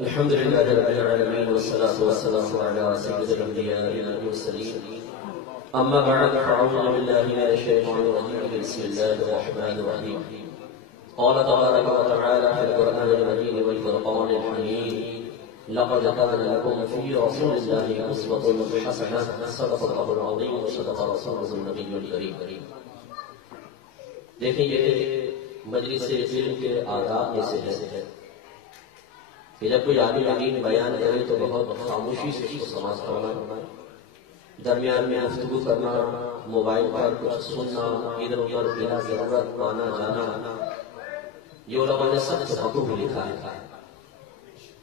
الحمد لله رب العالمين والصلاة والسلام على سيد الأنبياء والمرسلين أما بعد فأعوذ بالله من الشيطان الرجيم بسم الله الرحمن الرحيم قال تبارك وتعالى في القرآن المجيد والفرقان الحميد لقد كان لكم في رسول الله أسوة حسنة صدق الله العظيم وصدق رسوله النبي الكريم. دیکھیں یہ مجلس علم کے آداب میں سے ہے کہ جب کوئی عالم دین بیان کرے تو بہت خاموشی سے اس کو سماعت کرنا، درمیان میں گفتگو کرنا، موبائل پر کچھ سننا، ادھر ادھر بلا ضرورت آنا جانا، یہ علماء نے سب حقوق لکھا ہے.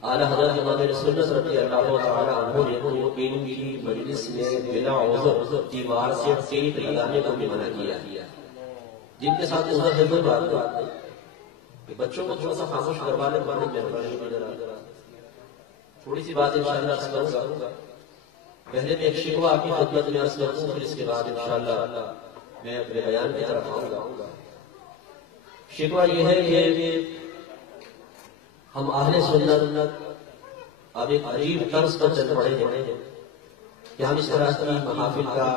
اعلیٰ حضرت امام سنت رضی اللہ تعالی عنہ نے علم کی مجلس میں بلا عذر دیوار سے ٹیپ لگانے کو بھی منع کیا ہے. جن کے ساتھ عذر ہے کوئی بات نہیں، بچوں کو تھوڑا سا خاموش کروا لیں، تھوڑی سی بات انشاءاللہ عرض کروں گا. پہلے میں ایک شکوہ آپ کی خدمت میں عرض کروں، پھر اس کے بعد انشاءاللہ میں اپنے بیان کی طرف آؤں گا. شکوہ یہ ہے کہ ہم اہل سنت اب ایک عجیب طرز پر چل پڑے ہیں کہ ہم اس طرح کی محافل کا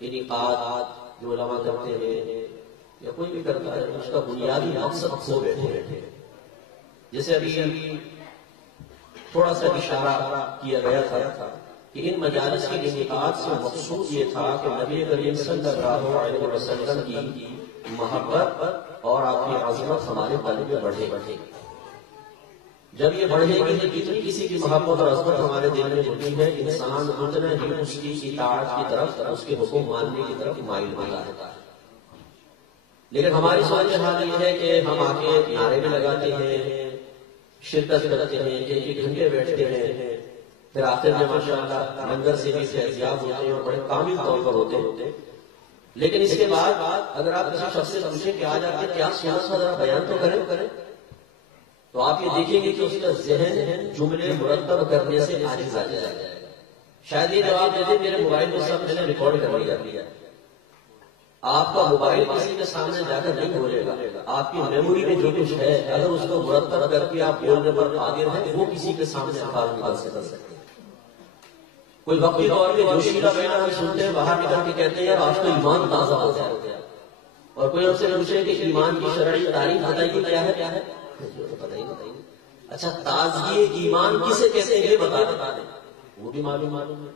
انعقاد جو علماء کرتے ہیں یا کوئی بھی کرتا ہے اس کا بنیادی مقصد کھو بیٹھے. جیسے ابھی تھوڑا سا اشارہ کیا گیا تھا کہ ان مجالس کے انعقاد سے مقصود یہ تھا کہ نبی کریم صلی اللہ علیہ وسلم کی محبت اور آپ کی عظمت ہمارے قلب میں بڑھے. جب یہ بڑھے گی تو جتنی کسی کی محبت اور عظمت ہمارے دل میں ہوتی ہے، انسان اتنا ہی اس کی اطاعت کی طرف، اس کے حکم ماننے کی طرف مائل ہوتا ہے. لیکن ہماری صورت حال یہ ہے کہ ہم آ کے نعرے بھی لگاتے ہیں، شرکت کرتے ہیں، ایک گھنٹے بیٹھتے ہیں، پھر آخر میں ماشاءاللہ لنگر سے بھی فیضیاب ہوتے ہیں اور بڑے کامل طور پر ہوتے ہیں. لیکن اس کے بعد اگر آپ کسی شخص سے پوچھیں کہ آج آپ نے کیا سنا تھا ذرا بیان تو کریں، تو آپ یہ دیکھیں گے کہ اس کا ذہن جملے مرتب کرنے سے عاجز آ جائے گا. شاید یہ جواب دے دے میرے موبائل کو سب میں نے ریکارڈ کر لیا. آپ کا موبائل کسی کے سامنے جا کر نہیں بولے گا، آپ کی میموری میں جو کچھ ہے اگر اس کو مرتب کر کے آپ بولنے پر قادر ہیں وہ کسی کے سامنے الفاظ نکال سکتے ہیں. کوئی وقتی طور پہ جوشیلا بینا ہم سنتے ہیں، باہر نکل کے کہتے ہیں یار آج تو ایمان تازہ ہو گیا، اور کوئی ہم سے پوچھے کہ ایمان کی شرعی تعریف بتائیے کیا ہے، بتائیے. اچھا تازگی ایمان کسے کہتے ہیں یہ بتا دیں، وہ بھی معلوم ہے.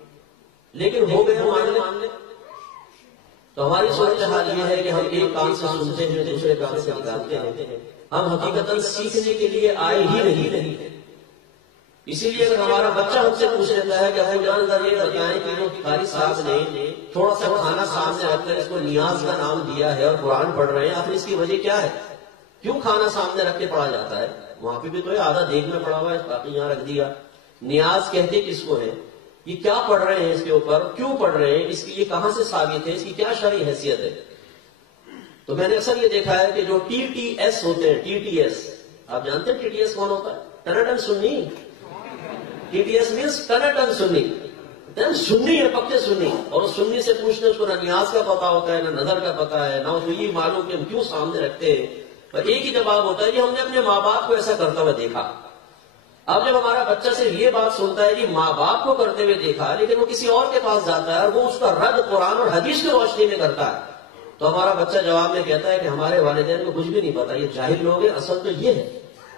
لیکن ہو گئے مان لیں تو ہماری صورت حال یہ ہے کہ ہم ایک کان سے سنتے ہیں دوسرے کان سے نکالتے ہیں. ہم حقیقتاً سیکھنے کے لیے آئے ہی نہیں. اسی لیے اگر ہمارا بچہ ہم سے پوچھ لیتا ہے کہ ابو جان ذرا یہ بتائیں کہ جو قاری صاحب نے تھوڑا سا کھانا سامنے رکھ کر اس کو نیاز کا نام دیا ہے اور قرآن پڑھ رہے ہیں، آخر اس کی وجہ کیا ہے؟ کیوں کھانا سامنے رکھ کے پڑھا جاتا ہے؟ وہاں پہ بھی تو آدھا دیکھ میں پڑا ہوا ہے، باقی یہاں رکھ دیا. نیاز کہتے کس کو ہے؟ یہ کیا پڑھ رہے ہیں، اس کے اوپر کیوں پڑھ رہے ہیں، اس کی یہ کہاں سے ثابت ہے، اس کی کیا شرعی حیثیت ہے؟ تو میں نے اکثر یہ دیکھا ہے کہ جو ٹی ٹی ایس ہوتے ہیں، ٹی ٹی ایس آپ جانتے ہیں ٹی ٹی ایس کون ہوتا ہے؟ ٹنٹن سنی. T T S means Tandon سنی، سنی ہے، پکے سنی. اور اس سنی سے پوچھنے اس کو نہ نیاز کا پتا ہوتا ہے، نہ نظر کا پتا ہے، نہ اس کو یہ معلوم کہ ہم کیوں سامنے رکھتے ہیں. اور ایک ہی جواب ہوتا ہے کہ ہم نے اپنے ماں باپ کو ایسا کرتا ہوا دیکھا. اب جب ہمارا بچہ سے یہ بات سنتا ہے کہ ماں باپ کو کرتے ہوئے دیکھا، لیکن وہ کسی اور کے پاس جاتا ہے اور وہ اس کا رد قرآن اور حدیث کی روشنی میں کرتا ہے، تو ہمارا بچہ جواب میں کہتا ہے کہ ہمارے والدین کو کچھ بھی نہیں پتا، یہ جاہل لوگ ہیں، اصل تو یہ ہے.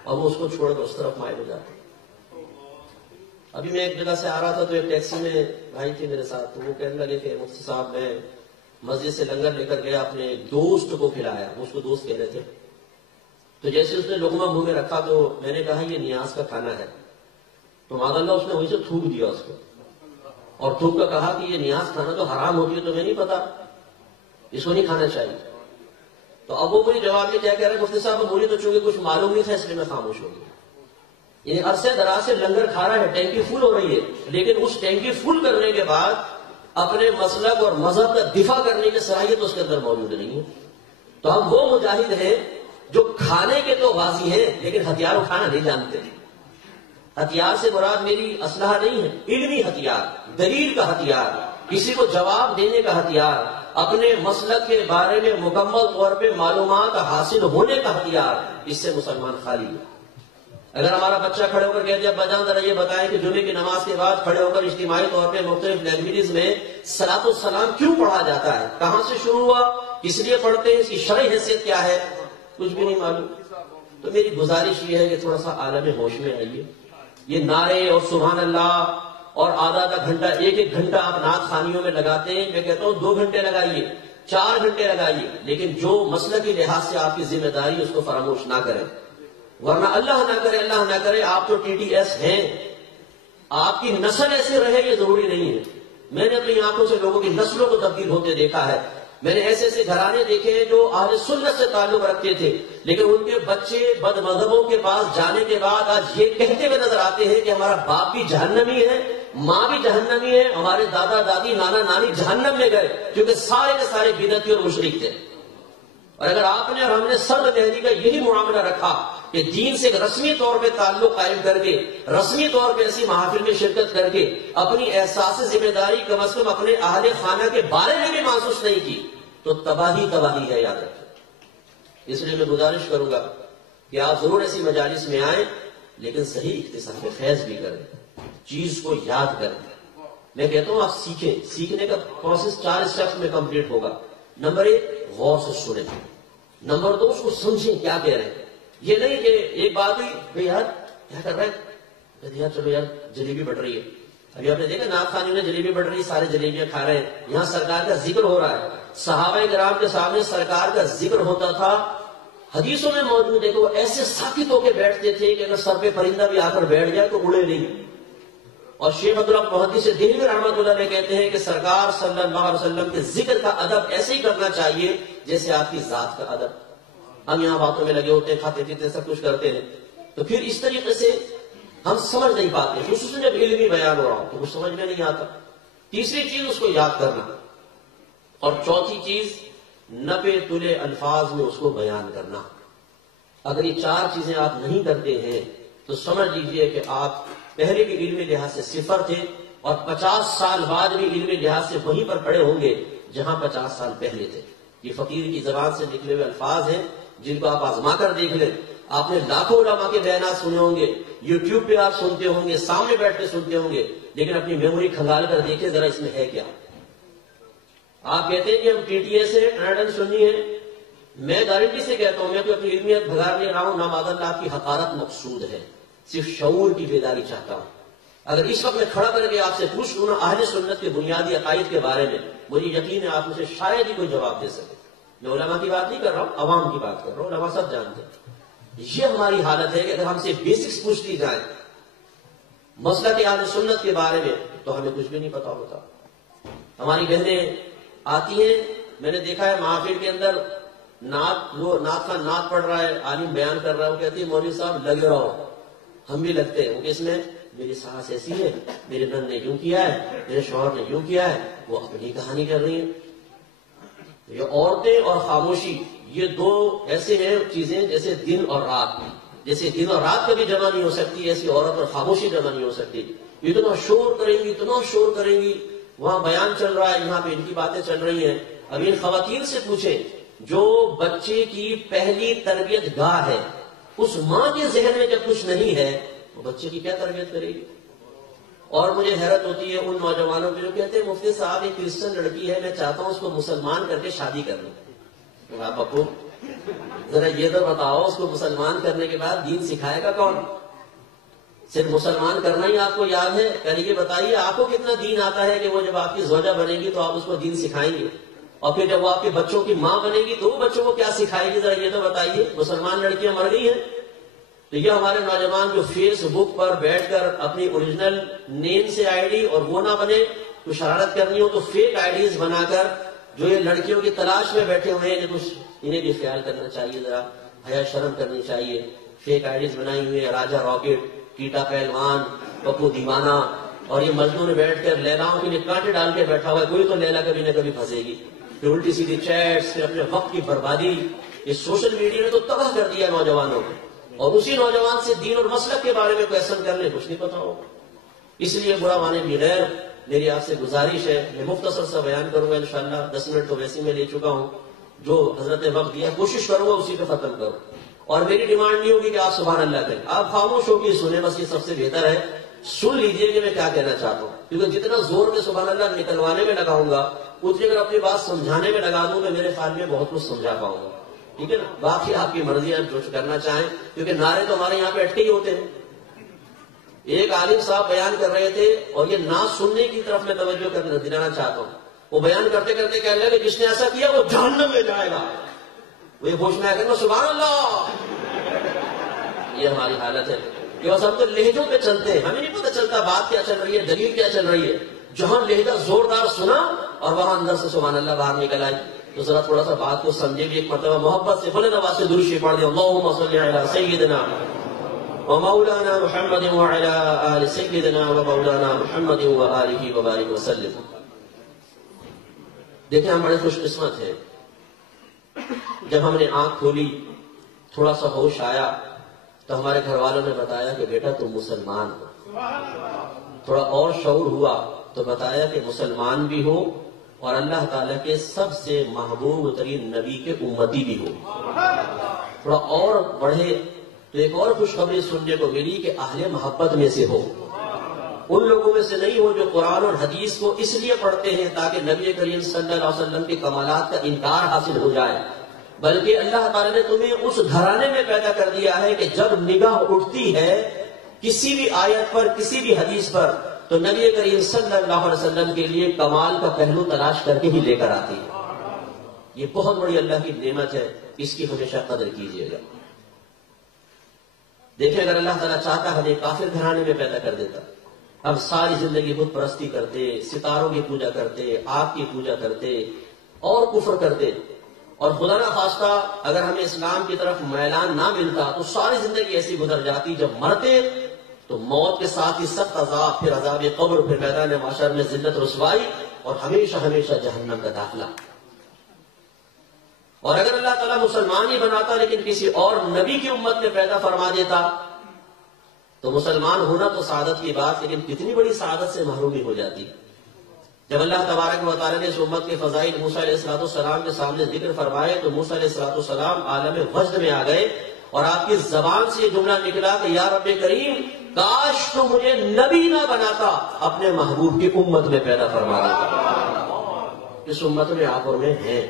اور وہ اس کو چھوڑ کر اس طرف مائل ہو جاتے ہیں. ابھی میں ایک جگہ سے آ رہا تھا تو ایک ٹیکسی میں بھائی تھے میرے ساتھ، تو وہ کہنے لگے کہ مفتی صاحب میں مسجد سے لنگر لے کر گیا، اپنے دوست کو کھلایا، وہ اس کو دوست کہہ رہے تھے. تو جیسے اس نے لقمہ منہ میں رکھا تو میں نے کہا یہ نیاز کا کھانا ہے، تو معاذ اللہ اس نے وہیں سے تھوک دیا اس کو، اور تھوک کر کہا کہ یہ نیاز کھانا تو حرام ہوتی ہے، تو میں نہیں پتا، اس کو نہیں کھانا چاہیے. تو اب وہ مجھے جواب میں کیا کہہ رہے ہیں، مفتی صاحب مجھے تو چونکہ کچھ معلوم نہیں تھا اس لیے میں خاموش ہو گیا. یعنی عرصے دراز سے لنگر کھا رہا ہے، ٹینکی فل ہو رہی ہے، لیکن اس ٹینکی فل کرنے کے بعد اپنے مسلک اور مذہب کا دفاع کرنے کی صلاحیت اس کے اندر موجود نہیں ہے. تو ہم وہ مجاہد ہیں جو کھانے کے تو غازی ہیں لیکن ہتھیار اٹھانا نہیں جانتے. ہتھیار سے مراد میری اسلحہ نہیں ہے، علمی ہتھیار، دلیل کا ہتھیار، کسی کو جواب دینے کا ہتھیار، اپنے مسلک کے بارے میں مکمل طور پہ معلومات حاصل ہونے کا ہتھیار. اس سے مسلمان خالی ہے. اگر ہمارا بچہ کھڑے ہو کر کہتے ہیں ابا جان ذرا یہ بتائیں کہ جمعے کی نماز کے بعد کھڑے ہو کر اجتماعی طور پہ مختلف لینگویجز میں صلاۃ السلام کیوں پڑھا جاتا ہے، کہاں سے شروع ہوا، کس لیے پڑھتے ہیں، اس کی شرعی حیثیت کیا ہے، کچھ بھی نہیں معلوم. تو میری گزارش یہ ہے کہ تھوڑا سا عالم ہوش میں آئیے. یہ نعرے اور سبحان اللہ اور آدھا گھنٹہ ایک گھنٹہ آپ نعت خوانیوں میں لگاتے ہیں، میں کہتا ہوں 2 گھنٹے لگائیے، 4 گھنٹے لگائیے، لیکن جو مسلکی لحاظ سے آپ کی ذمہ داری ہے اس کو فراموش نہ کریں. ورنہ اللہ نہ کرے آپ تو ٹی ٹی ایس ہیں، آپ کی نسل ایسے رہے یہ ضروری نہیں ہے. میں نے اپنی آنکھوں سے لوگوں کی نسلوں کو تبدیل ہوتے دیکھا ہے. میں نے ایسے ایسے گھرانے دیکھے ہیں جو اہل سنت سے تعلق رکھتے تھے، لیکن ان کے بچے بد مذہبوں کے پاس جانے کے بعد آج یہ کہتے ہوئے نظر آتے ہیں کہ ہمارا باپ بھی جہنمی ہے، ماں بھی جہنمی ہے، ہمارے دادا دادی نانا نانی جہنم میں گئے، کیونکہ سارے کے سارے بدعتی اور مشرک تھے. اور اگر آپ نے اور ہم نے سرد دہلی کا یہی معاملہ رکھا کہ دین سے رسمی طور پہ تعلق قائم کر کے، رسمی طور پہ ایسی محافل میں شرکت کر کے اپنی احساس ذمہ داری کم از کم اپنے اہل خانہ کے بارے میں بھی محسوس نہیں کی، تو تباہی ہے، یاد رکھیں. اس لیے میں گزارش کروں گا کہ آپ ضرور ایسی مجالس میں آئیں، لیکن صحیح اختصاص فیض بھی کریں، چیز کو یاد کریں. میں کہتا ہوں آپ سیکھیں، سیکھنے کا پروسیس 4 اسٹیپس میں کمپلیٹ ہوگا. نمبر 1 غور سے سنیں. نمبر 2 اس کو سمجھیں کیا کہہ رہے ہیں. یہ نہیں کہ ایک بات ہوئی بھائی یار کیا کر رہے ہیں، یار چلو یار جلیبی بٹ رہی ہے. ابھی آپ نے دیکھا نعت خوانی میں جلیبی بٹ رہی ہے، سارے جلیبیاں کھا رہے ہیں. یہاں سرکار کا ذکر ہو رہا ہے، صحابہ کرام کے سامنے سرکار کا ذکر ہوتا تھا. حدیثوں میں موجود ہے کہ وہ ایسے ساکت ہو کے بیٹھتے تھے کہ اگر سر پہ پرندہ بھی آ کر بیٹھ جائے تو اڑے نہیں. اور شیخ عبداللہ محدث دہلوی رحمۃ اللہ علیہ کہتے ہیں کہ سرکار صلی اللہ علیہ وسلم کے ذکر کا ادب ایسے ہی کرنا چاہیے جیسے آپ کی ذات کا ادب. ہم یہاں باتوں میں لگے ہوتے ہیں، کھاتے پیتے سب کچھ کرتے ہیں، تو پھر اس طریقے سے ہم سمجھ نہیں پاتے، خصوصاً جب علمی بیان ہو رہا ہو تو کچھ سمجھ میں نہیں آتا. تیسری چیز اس کو یاد کرنا، اور چوتھی چیز نپے تلے الفاظ میں اس کو بیان کرنا. اگر یہ 4 چیزیں آپ نہیں کرتے ہیں تو سمجھ لیجئے کہ آپ پہلے بھی علمی لحاظ سے صفر تھے، اور 50 سال بعد بھی علمی لحاظ سے وہیں پر کھڑے ہوں گے جہاں 50 سال پہلے تھے. یہ فقیر کی زبان سے نکلے ہوئے الفاظ ہیں جن کو آپ آزما کر دیکھ لیں. آپ نے لاکھوں علماء کے بیانات سنے ہوں گے، یوٹیوب پہ آپ سنتے ہوں گے، سامنے بیٹھ کے سنتے ہوں گے، لیکن اپنی میموری کھنگال کر دیکھیں ذرا اس میں ہے کیا. آپ کہتے ہیں کہ ہم ٹی ٹی ایس ہے، ٹناٹن سنی ہے. میں گارنٹی سے کہتا ہوں، میں کوئی اپنی علمیت بھگار نہیں رہا ہوں، نہ معاذ اللہ آپ کی حقارت مقصود ہے، صرف شعور کی بیداری چاہتا ہوں. اگر اس وقت میں کھڑا کر کے آپ سے پوچھ لوں نا اہل سنت کے بنیادی عقائد کے بارے میں، مجھے یقین ہے آپ مجھے شاید ہی کوئی جواب دے سکے. میں علماء کی بات نہیں کر رہا ہوں، عوام کی بات کر رہا ہوں، علماء سب جانتے ہیں. یہ ہماری حالت ہے کہ اگر ہم سے بیسکس پوچھ لی جائے مسئلہ کے اہل سنت کے بارے میں تو ہمیں کچھ بھی نہیں پتا ہوتا. ہماری بہنیں آتی ہیں، میں نے دیکھا ہے محافل کے اندر نعت کا نعت پڑھ رہا ہے، عالم بیان کر رہا ہے، وہ کہتی ہے مولوی صاحب لگے رہو. ہم بھی لگتے ہیں. وہ کس میں؟ میری سانس ایسی ہے، میرے نن نے یوں کیا ہے، میرے شوہر نے یوں کیا ہے. وہ اپنی کہانی کر رہی ہیں. یہ عورتیں اور خاموشی، یہ 2 ایسے ہیں چیزیں جیسے دن اور رات. جیسے دن اور رات کبھی جمع نہیں ہو سکتی، ایسی عورت اور خاموشی جمع نہیں ہو سکتی. اتنا شور کریں گی، اتنا شور کریں گی، وہاں بیان چل رہا ہے، یہاں پہ ان کی باتیں چل رہی ہیں. اب ان خواتین سے پوچھیں جو بچے کی پہلی تربیت گاہ ہے، اس ماں کے ذہن میں جب کچھ نہیں ہے وہ بچے کی کیا تربیت کرے گی. اور مجھے حیرت ہوتی ہے ان نوجوانوں کی جو کہتے ہیں مفتی صاحب ایک کرسچن لڑکی ہے، میں چاہتا ہوں اس کو مسلمان کر کے شادی کر لوں. آپ ابو ذرا یہ تو بتاؤ اس کو مسلمان کرنے کے بعد دین سکھائے گا کون؟ صرف مسلمان کرنا ہی آپ کو یاد ہے؟ پہلے یہ بتائیے آپ کو کتنا دین آتا ہے کہ وہ جب آپ کی زوجہ بنے گی تو آپ اس کو دین سکھائیں گے، اور پھر جب وہ آپ کے بچوں کی ماں بنے گی تو وہ بچوں کو کیا سکھائے گی؟ ذرا یہ تو بتائیے. مسلمان لڑکیاں مر گئی ہیں. تو یہ ہمارے نوجوان جو فیس بک پر بیٹھ کر اپنی اوریجنل نیم سے آئی ڈی اور وہ نہ بنے، تو شرارت کرنی ہو تو فیک آئی ڈیز بنا کر جو یہ لڑکیوں کی تلاش میں بیٹھے ہوئے ہیں، کچھ انہیں بھی خیال کرنا چاہیے، ذرا حیا شرم کرنی چاہیے. فیک آئی ڈیز بنائی ہوئی ہے، راجہ راکٹ، کیٹا پہلوان، پپو دیوانہ، اور یہ مزدور بیٹھ کر لیلاؤں کے لیے کانٹے ڈال کے بیٹھا ہوا ہے. کوئی تو لیلا کبھی نہ کبھی پھنسے گی. پھر الٹی سیدھی چیٹس، پھر اپنے وقت کی بربادی. یہ سوشل میڈیا نے تو تباہ کر دیا نوجوانوں کو، اور اسی نوجوان سے دین اور مسلک کے بارے میں کوشچن کرنے کچھ نہیں پتا ہوگا. اس لیے برا مانے بغیر میری آپ سے گزارش ہے، میں مختصر سا بیان کروں گا انشاءاللہ. 10 منٹ تو ویسے میں لے چکا ہوں. جو حضرت وقت دیا کوشش کروں گا اسی پہ ختم کروں. اور میری ڈیمانڈ نہیں ہوگی کہ آپ سبحان اللہ کریں، آپ خاموش ہو کے سنیں، بس یہ سب سے بہتر ہے. سن لیجئے کہ میں کیا کہنا چاہتا ہوں، کیونکہ جتنا زور میں سبحان اللہ نکلوانے میں لگاؤں گا اتنی اگر اپنی بات سمجھانے میں لگا دوں تو میرے خیال میں بہت کچھ سمجھا پاؤں گا. ٹھیک ہے نا، باقی آپ کی مرضی، آپ جو کرنا چاہیں، کیونکہ نعرے تو ہمارے یہاں پہ اٹکے ہی ہوتے ہیں. ایک عالم صاحب بیان کر رہے تھے اور یہ نہ سننے کی طرف میں توجہ دلانا چاہتا ہوں. وہ بیان کرتے کرتے کہنے لگے جس نے ایسا کیا وہ جہنم میں جائے گا. وہ یہ گھوشنا ہے کہ سبحان اللہ. یہ ہماری حالت ہے کہ بس ہم تو لہجوں پہ چلتے ہیں، ہمیں نہیں پتہ چلتا بات کیا چل رہی ہے، دلیل کیا چل رہی ہے. جہاں لہجہ زوردار سنا اور وہاں اندر سے سبحان اللہ باہر نکل آئی. تو ذرا تھوڑا سا بات کو سمجھے بھی، ایک مرتبہ محبت سے بلند آواز سے درود شریف پڑھ دیں، اللہم صلی علی سیدنا ومولانا محمد وعلی آل سیدنا ومولانا محمد وآلہ وبارک وسلم. دیکھیں ہم بڑے خوش قسمت ہیں، جب ہم نے آنکھ کھولی تھوڑا سا ہوش آیا تو ہمارے گھر والوں نے بتایا کہ بیٹا تم مسلمان ہو. تھوڑا اور شعور ہوا تو بتایا کہ مسلمان بھی ہو اور اللہ تعالیٰ کے سب سے محبوب ترین نبی کے امتی بھی ہو. تھوڑا اور بڑھے تو ایک اور خوشخبری سننے کو ملی کہ اہل محبت میں سے ہو، ان لوگوں میں سے نہیں ہو جو قرآن اور حدیث کو اس لیے پڑھتے ہیں تاکہ نبی کریم صلی اللہ علیہ وسلم کے کمالات کا انکار حاصل ہو جائے، بلکہ اللہ تعالیٰ نے تمہیں اس گھرانے میں پیدا کر دیا ہے کہ جب نگاہ اٹھتی ہے کسی بھی آیت پر، کسی بھی حدیث پر، تو نبی کریم صلی اللہ علیہ وسلم کے لیے کمال کا پہلو تلاش کر کے ہی لے کر آتی ہے. یہ بہت بڑی اللہ کی نعمت ہے، اس کی ہمیشہ قدر کیجیے گا. دیکھیں اگر اللہ تعالیٰ چاہتا ہمیں کافر گھرانے میں پیدا کر دیتا، ہم ساری زندگی بت پرستی کرتے، ستاروں کی پوجا کرتے، آگ کی پوجا کرتے اور کفر کرتے، اور خدا نہ خواستہ اگر ہمیں اسلام کی طرف میلان نہ ملتا تو ساری زندگی ایسی گزر جاتی. جب مرتے تو موت کے ساتھ ہی سخت عذاب، پھر عذاب قبر، پھر میدان محشر میں ذلت رسوائی اور ہمیشہ ہمیشہ جہنم کا داخلہ. اور اگر اللہ تعالیٰ مسلمان ہی بناتا لیکن کسی اور نبی کی امت میں پیدا فرما دیتا تو مسلمان ہونا تو سعادت کی بات، لیکن کتنی بڑی سعادت سے محرومی ہو جاتی. جب اللہ تبارک و تعالیٰ نے اس امت کے فضائل موسیٰ علیہ السلام کے سامنے ذکر فرمائے تو موسیٰ علیہ السلام عالم وجد میں آ گئے اور آپ کی زبان سے یہ جملہ نکلا کہ یا رب کریم کاش تو مجھے نبی نہ بناتا، اپنے محبوب کی امت میں پیدا فرما دیتا. اس امت میں آپ اور میں ہیں.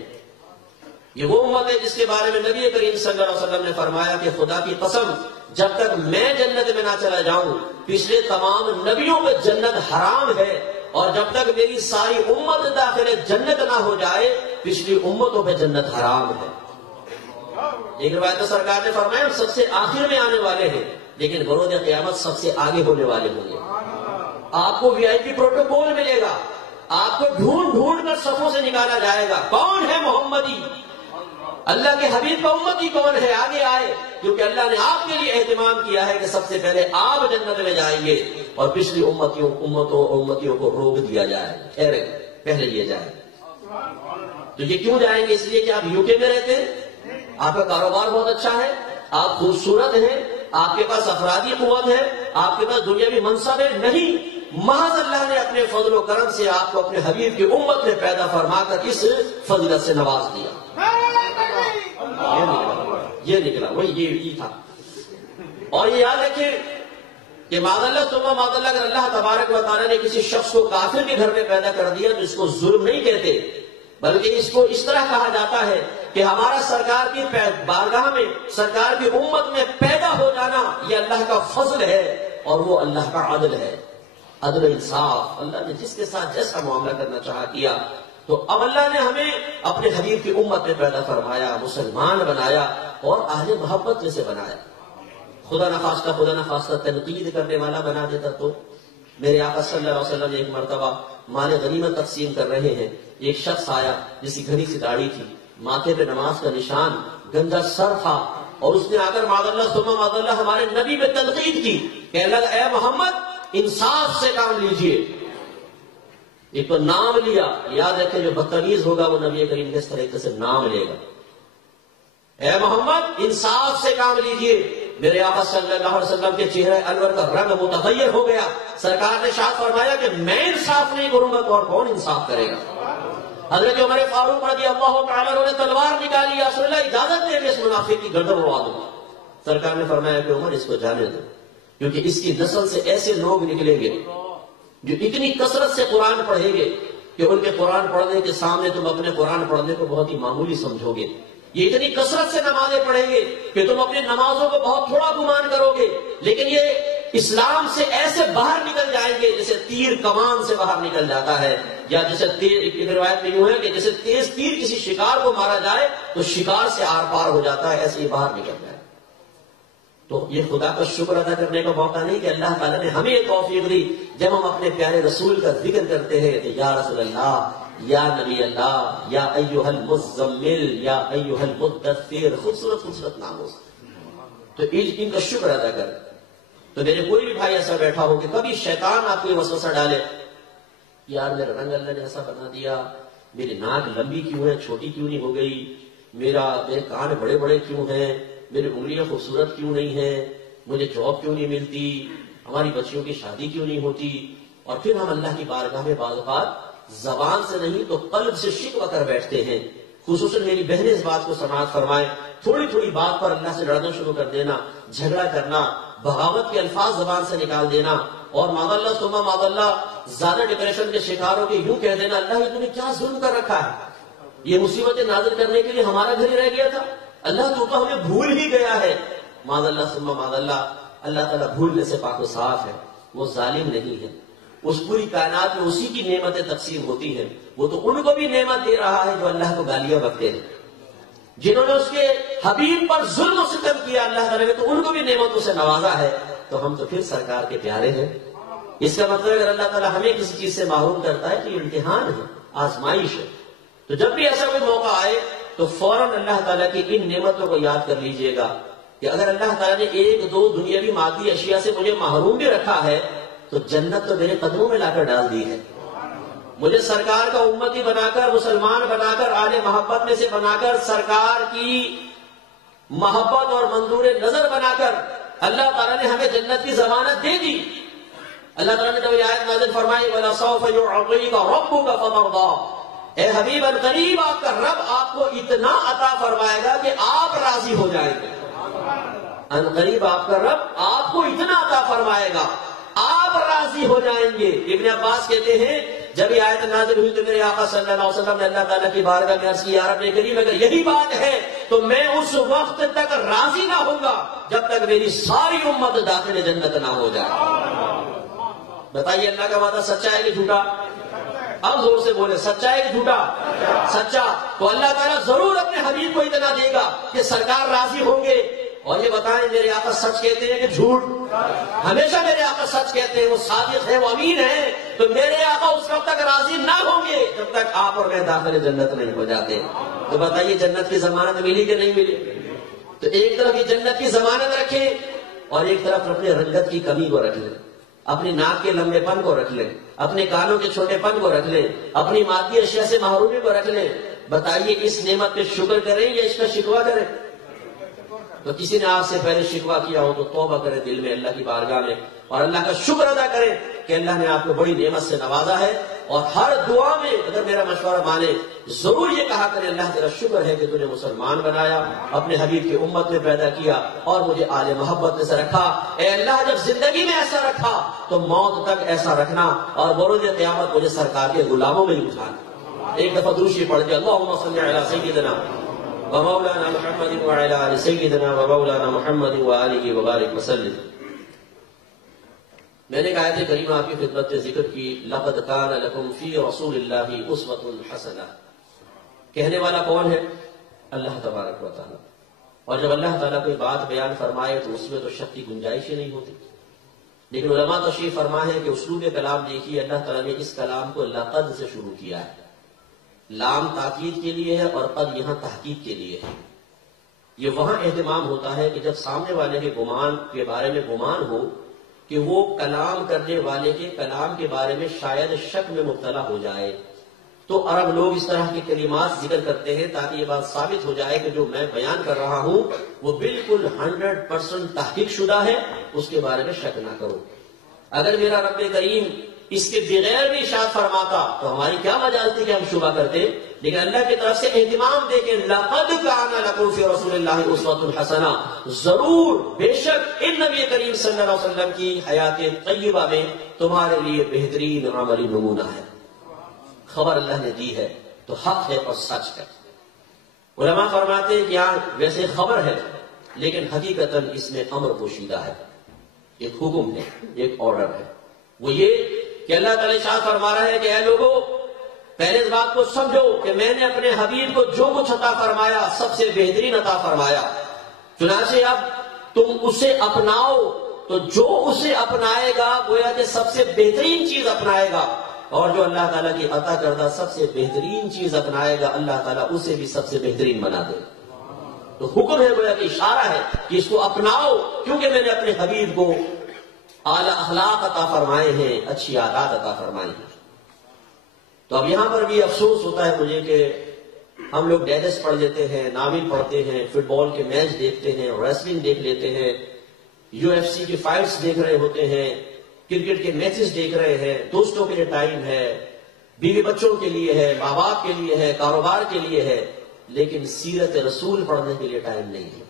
یہ وہ امت ہے جس کے بارے میں نبی کریم صلی اللہ علیہ وسلم نے فرمایا کہ خدا کی قسم جب تک میں جنت میں نہ چلا جاؤں پچھلے تمام نبیوں پہ جنت حرام ہے، اور جب تک میری ساری امت داخل جنت نہ ہو جائے پچھلی امتوں پہ جنت حرام ہے. ایک روایت سرکار نے فرمایا ہم سب سے آخر میں آنے والے ہیں لیکن بروز قیامت سب سے آگے ہونے والے ہوں گے. آپ کو وی آئی پی پروٹوکول ملے گا، آپ کو ڈھونڈ ڈھونڈ کر صفوں سے نکالا جائے گا. کون ہے محمدی، اللہ کے حبیب کا امتی کون ہے، آگے آئے، کیونکہ اللہ نے آپ کے لیے اہتمام کیا ہے کہ سب سے پہلے آپ جنت میں جائیں گے اور پچھلی امتیوں کو روک دیا جائے. خیر پہلے یہ جائے. تو یہ کیوں جائیں گے؟ اس لیے کہ آپ یو کے میں رہتے ہیں، آپ کا کاروبار بہت اچھا ہے، آپ خوبصورت ہیں، آپ کے پاس افرادی قوت ہے، آپ کے پاس دنیاوی منصب ہے. نہیں، محض اللہ نے اپنے فضل و کرم سے آپ کو اپنے حبیب کی امت میں پیدا فرما کر اس فضیلت سے نواز دیا. یہ نکلا وہی یہ تھا. اور یہ یاد رکھیں کہ معاذ اللہ ثم معاذ اللہ اگر اللہ تبارک و تعالیٰ نے کسی شخص کو کافر کے گھر میں پیدا کر دیا تو اس کو ظلم نہیں کہتے، بلکہ اس کو اس طرح کہا جاتا ہے کہ ہمارا سرکار کی بارگاہ میں، سرکار کی امت میں پیدا ہو جانا یہ اللہ کا فضل ہے اور وہ اللہ کا عدل ہے. عدل انصاف، اللہ نے جس کے ساتھ جیسا معاملہ کرنا چاہا کیا. تو اب اللہ نے ہمیں اپنے حبیب کی امت میں پیدا فرمایا، مسلمان بنایا اور اہل محبت میں سے بنایا. خدا نخواستہ تنقید کرنے والا بنا دیتا تو. میرے آقا صلی اللہ علیہ وسلم ایک مرتبہ مال غنیمت تقسیم کر رہے ہیں، ایک شخص آیا جس کی گھنی سی داڑھی تھی، ماتھے پہ نماز کا نشان، گنجا سر تھا، اور اس نے آ کر معاذ اللہ ثم معاذ اللہ ہمارے نبی پہ تنقید کی کہ اللہ اے محمد انصاف سے کام لیجئے. ایک تو نام لیا، یاد رکھیں جو بدتمیز ہوگا وہ نبی کریم کے اس طریقے سے نام لے گا. اے محمد انصاف سے کام لیجئے. میرے آقا صلی اللہ علیہ وسلم کے چہرے انور کا رنگ متغیر ہو گیا. سرکار نے ارشاد فرمایا کہ میں انصاف نہیں کروں گا تو اور کون انصاف کرے گا. حضرت عمر فاروق رضی اللہ تعالیٰ عنہ نے تلوار نکالی، یا رسول اللہ اجازت دے میں اس منافق کی گردن اڑا دوں گا. سرکار نے فرمایا کہ عمر اس کو جانے دو، کیونکہ اس کی نسل سے ایسے لوگ نکلیں گے جو اتنی کثرت سے قرآن پڑھیں گے کہ ان کے قرآن پڑھنے کے سامنے تم اپنے قرآن پڑھنے کو بہت ہی معمولی سمجھو گے. یہ اتنی کثرت سے نمازیں پڑھیں گے کہ تم اپنی نمازوں کو بہت تھوڑا گمان کرو گے، لیکن یہ اسلام سے ایسے باہر نکل جائیں گے جیسے تیر کمان سے باہر نکل جاتا ہے، یا جیسے ایک روایت میں یوں ہے کہ جیسے تیز تیر کسی شکار کو مارا جائے تو شکار سے آر پار ہو جاتا ہے، ایسے ہی باہر نکل جائے. تو یہ خدا کا شکر ادا کرنے کا موقع نہیں کہ اللہ تعالیٰ نے ہمیں یہ توفیق دی جب ہم اپنے پیارے رسول کا ذکر کرتے ہیں کہ یا رسول اللہ، یا نبی اللہ، یا ایھا المزمل، یا ایھا المدثر، خوبصورت خوبصورت ناموں سے. تو ان کا شکر ادا کر. تو میرے کوئی بھی بھائی ایسا بیٹھا ہو کہ کبھی شیطان آپ کو یہ وسوسہ ڈالے، یار میرا رنگ اللہ نے ایسا بنا دیا، میری ناک لمبی کیوں ہے، چھوٹی کیوں نہیں ہو گئی، میرے کان بڑے بڑے کیوں ہیں، میری انگلیاں خوبصورت کیوں نہیں ہیں، مجھے جاب کیوں نہیں ملتی، ہماری بچیوں کی شادی کیوں نہیں ہوتی. اور پھر ہم اللہ کی بارگاہ میں بعض اوقات زبان سے نہیں تو قلب سے شکوہ کر بیٹھتے ہیں. خصوصاً میری بہنیں اس بات کو سماعت فرمائیں، تھوڑی تھوڑی بات پر اللہ سے لڑنا شروع کر دینا، جھگڑا کرنا، بغاوت کے الفاظ زبان سے نکال دینا، اور معاذ اللہ ثم معاذ اللہ زیادہ ڈپریشن کے شکار ہو کے یوں کہہ دینا اللہ یہ تمہیں کیا ظلم کر رکھا ہے، یہ مصیبتیں نازل کرنے کے لیے ہمارا گھر ہی رہ گیا تھا، اللہ تو ہمیں بھول ہی گیا ہے. معاذ اللہ ثم معاذ اللہ. اللہ تعالیٰ بھولنے سے پاک و صاف ہے، وہ ظالم نہیں ہے. اس پوری کائنات میں اسی کی نعمتیں تقسیم ہوتی ہیں. وہ تو ان کو بھی نعمت دے رہا ہے جو اللہ کو گالیاں بکتے ہیں. جنہوں نے اس کے حبیب پر ظلم و ستم کیا اللہ تعالیٰ نے تو ان کو بھی نعمتوں سے نوازا ہے. تو ہم تو پھر سرکار کے پیارے ہیں. اس کا مطلب اگر اللہ تعالیٰ ہمیں کسی چیز سے محروم کرتا ہے تو یہ امتحان ہے، آزمائش ہے. تو جب بھی ایسا کوئی موقع آئے تو فوراً اللہ تعالیٰ کی ان نعمتوں کو یاد کر لیجئے گا کہ اگر اللہ تعالیٰ نے ایک دو دنیاوی مادی اشیاء سے مجھے محروم بھی رکھا ہے تو جنت تو میرے قدموں میں لا کر ڈال دی ہے. مجھے سرکار کا امتی بنا کر، مسلمان بنا کر، آل محبت میں سے بنا کر، سرکار کی محبت اور منظور نظر بنا کر اللہ تعالیٰ نے ہمیں جنت کی ضمانت دے دی. اللہ تعالیٰ نے جب یہ آیت نازل فرمائی وَلَسَوْفَ يُعْطِيكَ رَبُّكَ فَتَرْضَىٰ، اے حبیب قریب آپ کا رب آپ کو اتنا عطا فرمائے گا کہ آپ راضی ہو جائیں گے. ان قریب آپ کا رب آپ کو اتنا عطا فرمائے گا آپ راضی ہو جائیں گے. ابن عباس کہتے ہیں جب یہ آیت نازل ہوئی تو میرے آقا صلی اللہ علیہ وسلم نے اللہ تعالیٰ کی بارگاہ میں عرض کی یا رب کریم اگر یہی بات ہے تو میں اس وقت تک راضی نہ ہوں گا جب تک میری ساری امت داخل جنت نہ ہو جائے. بتائیے اللہ کا وعدہ سچا ہے کہ جھوٹا؟ اب زور سے بولے سچا ہے کہ جھوٹا؟ سچا. تو اللہ تعالیٰ ضرور اپنے حبیب کو اتنا دے گا کہ سرکار راضی ہوں گے. اور یہ بتائیں میرے آقا سچ کہتے ہیں کہ جھوٹ؟ ہمیشہ میرے آقا سچ کہتے ہیں، وہ صادق ہے، وہ امین ہے. تو میرے آقا اس وقت تک راضی نہ ہوں گے جب تک آپ اور میں داخل جنت نہیں ہو جاتے. تو بتائیے جنت کی ضمانت ملی کہ نہیں ملی؟ تو ایک طرف یہ جنت کی ضمانت رکھیں اور ایک طرف اپنے رنگت کی کمی کو رکھ لیں، اپنی ناک کے لمبے پن کو رکھ لیں، اپنے کانوں کے چھوٹے پن کو رکھ لیں، اپنی مادی اشیاء سے محرومی کو رکھ لیں. بتائیے اس نعمت پہ شکر کریں یا اس کا شکوہ کریں؟ تو کسی نے آپ سے پہلے شکوہ کیا ہو تو توبہ کرے دل میں اللہ کی بارگاہ میں اور اللہ کا شکر ادا کرے کہ اللہ نے آپ کو بڑی نعمت سے نوازا ہے. اور ہر دعا میں اگر میرا مشورہ مانے ضرور یہ کہا کرے اللہ تیرا شکر ہے کہ تجھے مسلمان بنایا، اپنے حبیب کی امت میں پیدا کیا اور مجھے آل محبت میں سے رکھا. اے اللہ جب زندگی میں ایسا رکھا تو موت تک ایسا رکھنا اور بروز قیامت مجھے سرکار کے غلاموں میں اٹھانا. ایک دفعہ درود پڑھ کے اللہم صلی علی سیدنا ومولانا محمد وعلی آل سیدنا ومولانا محمد وآلہ وبارک وسلم. میں نے ایک آیت کریمہ آپ کی خدمت میں ذکر کی لقد کان لکم فی رسول اللہ اسوۃ حسنہ. کہنے والا کون ہے؟ اللہ تبارک و تعالی. اور جب اللہ تعالیٰ کوئی بات بیان فرمائے تو اس میں تو شک کی گنجائش ہی نہیں ہوتی. لیکن علماء تشریح فرما ہے کہ اسلوب کلام دیکھیے اللہ تعالیٰ نے اس کلام کو لقد سے شروع کیا ہے. لام تاکید کے لیے ہے اور قد یہاں تحقیق کے لیے ہے. یہ وہاں اہتمام ہوتا ہے کہ جب سامنے والے کے گمان کے بارے میں گمان ہو کہ وہ کلام کرنے والے کے کلام کے بارے میں شاید شک میں مبتلا ہو جائے تو عرب لوگ اس طرح کی کلمات ذکر کرتے ہیں تاکہ یہ بات ثابت ہو جائے کہ جو میں بیان کر رہا ہوں وہ بالکل 100% تحقیق شدہ ہے، اس کے بارے میں شک نہ کرو. اگر میرا رب کریم اس کے بغیر بھی ارشاد فرماتا تو ہماری کیا مجال تھی کہ ہم شبہ کرتے، لیکن اللہ کی طرف سے اہتمام دے کے لَقَدْ كَانَ لَكُمْ فِي رَسُولِ اللَّهِ أُسْوَةٌ حَسَنَةٌ، ضرور بے شک ان نبی کریم صلی اللہ علیہ وسلم کی حیات طیبہ میں تمہارے لیے بہترین عملی نمونہ ہے۔ خبر اللہ نے دی ہے تو حق ہے اور سچ ہے۔ علماء فرماتے ہیں کہ یہاں ویسے خبر ہے لیکن حقیقتاً اس میں امر پوشیدہ ہے، ایک حکم ہے، ایک آرڈر ہے۔ وہ یہ کہ اللہ تعالیٰ ارشاد فرما رہا ہے کہ اے لوگو، پہلے اس بات کو سمجھو کہ میں نے اپنے حبیب کو جو کچھ عطا فرمایا سب سے بہترین عطا فرمایا، چنانچہ اب تم اسے اپناؤ، تو جو اسے اپنائے گا گویا کہ سب سے بہترین چیز اپنائے گا، اور جو اللہ تعالیٰ کی عطا کردہ سب سے بہترین چیز اپنائے گا اللہ تعالیٰ اسے بھی سب سے بہترین بنا دے گا۔ تو حکم ہے، گویا کہ اشارہ ہے کہ اس کو اپناؤ، کیونکہ میں نے اپنے حبیب کو اعلیٰ اخلاق عطا فرمائے ہیں، اچھی عادات عطا فرمائے ہیں۔ تو اب یہاں پر بھی افسوس ہوتا ہے مجھے کہ ہم لوگ ڈیجس پڑھ لیتے ہیں، ناول پڑھتے ہیں، فٹ بال کے میچ دیکھتے ہیں، ریسلنگ دیکھ لیتے ہیں، UFC کی فائٹس دیکھ رہے ہوتے ہیں، کرکٹ کے میچز دیکھ رہے ہیں، دوستوں کے لیے ٹائم ہے، بیوی بچوں کے لیے ہے، ماں باپ کے لیے ہے، کاروبار کے لیے ہے، لیکن سیرت رسول پڑھنے کے لیے ٹائم نہیں ہے۔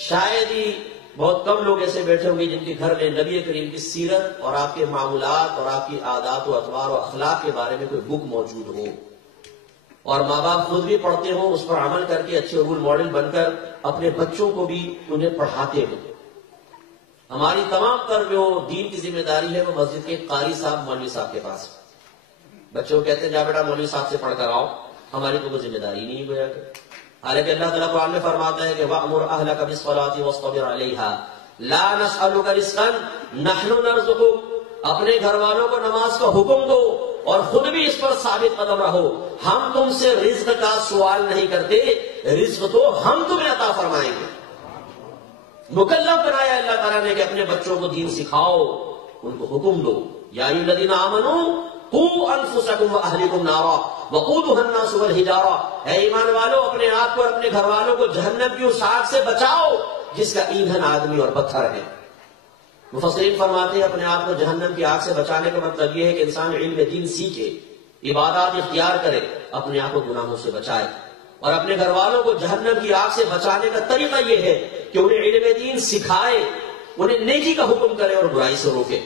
شاید ہی بہت کم لوگ ایسے بیٹھے ہوں گے جن کے گھر میں نبی کریم کی سیرت اور آپ کے معمولات اور آپ کی عادات و اطوار و اخلاق کے بارے میں کوئی بک موجود ہو، اور ماں باپ خود بھی پڑھتے ہوں، اس پر عمل کر کے اچھے رول ماڈل بن کر اپنے بچوں کو بھی انہیں پڑھاتے ہوں۔ ہماری تمام تر جو دین کی ذمہ داری ہے وہ مسجد کے قاری صاحب، مولوی صاحب کے پاس۔ بچوں کو کہتے ہیں جا بیٹا مولوی صاحب سے پڑھ کر آؤ، ہماری تو کوئی ذمہ داری نہیں گویا کہ۔ حالانکہ اللہ تعالیٰ قرآن میں فرماتا ہے کہ وَأْمُرْ أَهْلَكَ بِالصَّلَاةِ وَاصْطَبِرْ عَلَيْهَا لَا نَسْأَلُكَ رِزْقًا نَحْنُ نَرْزُقُكَ، اپنے گھر والوں کو نماز کا حکم دو اور خود بھی اس پر ثابت قدم رہو، ہم تم سے رزق کا سوال نہیں کرتے، رزق تو ہم تمہیں عطا فرمائیں گے۔ مکلف بنایا اللہ تعالیٰ نے کہ اپنے بچوں کو دین سکھاؤ، ان کو حکم دو، یا ایھا الذین آمنوا قوا انفسکم واہلکم نارا وقودھا الناس والحجارہ، اے ایمان والو اپنے آپ کو اور اپنے گھر والوں کو جہنم کی اس آگ سے بچاؤ جس کا ایندھن آدمی اور پتھر ہے۔ مفسرین فرماتے ہیں اپنے آپ کو جہنم کی آگ سے بچانے کا مطلب یہ ہے کہ انسان علم دین سیکھے، عبادات اختیار کرے، اپنے آپ کو گناہوں سے بچائے، اور اپنے گھر والوں کو جہنم کی آگ سے بچانے کا طریقہ یہ ہے کہ انہیں علم دین سکھائے، انہیں نیکی کا حکم کرے اور برائی سے روکے۔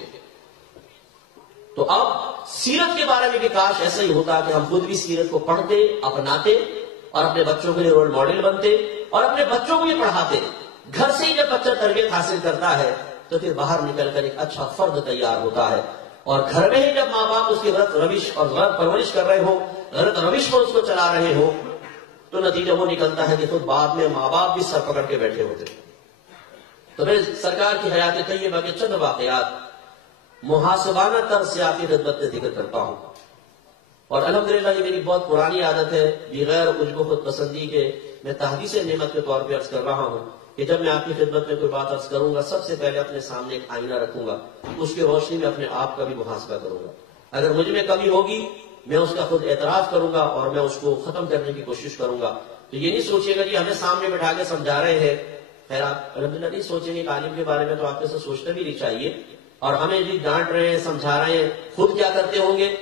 تو اب سیرت کے بارے میں بھی کاش ایسا ہی ہوتا کہ ہم خود بھی سیرت کو پڑھتے، اپناتے اور اپنے بچوں کے لیے رول ماڈل بنتے اور اپنے بچوں کو بھی پڑھاتے۔ گھر سے ہی جب بچہ تربیت حاصل کرتا ہے تو پھر باہر نکل کر ایک اچھا فرد تیار ہوتا ہے، اور گھر میں ہی جب ماں باپ اس کی غلط روش اور غلط پرورش کر رہے ہوں، غلط روش پر اس کو چلا رہے ہوں، تو نتیجہ وہ نکلتا ہے کہ خود بعد میں ماں باپ بھی سر پکڑ کے بیٹھے ہوتے۔ تو میں سرکار کی حیات طیبہ کے چند واقعات محاسبانہ طرز سے آپ کی خدمت میں ذکر کرتا ہوں، اور الحمدللہ یہ میری بہت پرانی عادت ہے، بغیر عجب و خود پسندی کے میں تحدیث نعمت کے طور پہ عرض کر رہا ہوں کہ جب میں آپ کی خدمت میں کوئی بات عرض کروں گا سب سے پہلے اپنے سامنے ایک آئینہ رکھوں گا، اس کی روشنی میں اپنے آپ کا بھی محاسبہ کروں گا، اگر مجھ میں کمی ہوگی میں اس کا خود اعتراف کروں گا اور میں اس کو ختم کرنے کی کوشش کروں گا۔ تو یہ نہیں سوچیے گا کہ ہمیں سامنے بٹھا کے سمجھا رہے ہیں، خیر آپ الحمدللہ نہیں سوچیں گے کہ عالم کے بارے میں تو آپ سے سوچنا بھی نہیں چاہیے، اور ہمیں بھی ڈانٹ رہے ہیں، سمجھا رہے ہیں، خود کیا کرتے ہوں گے؟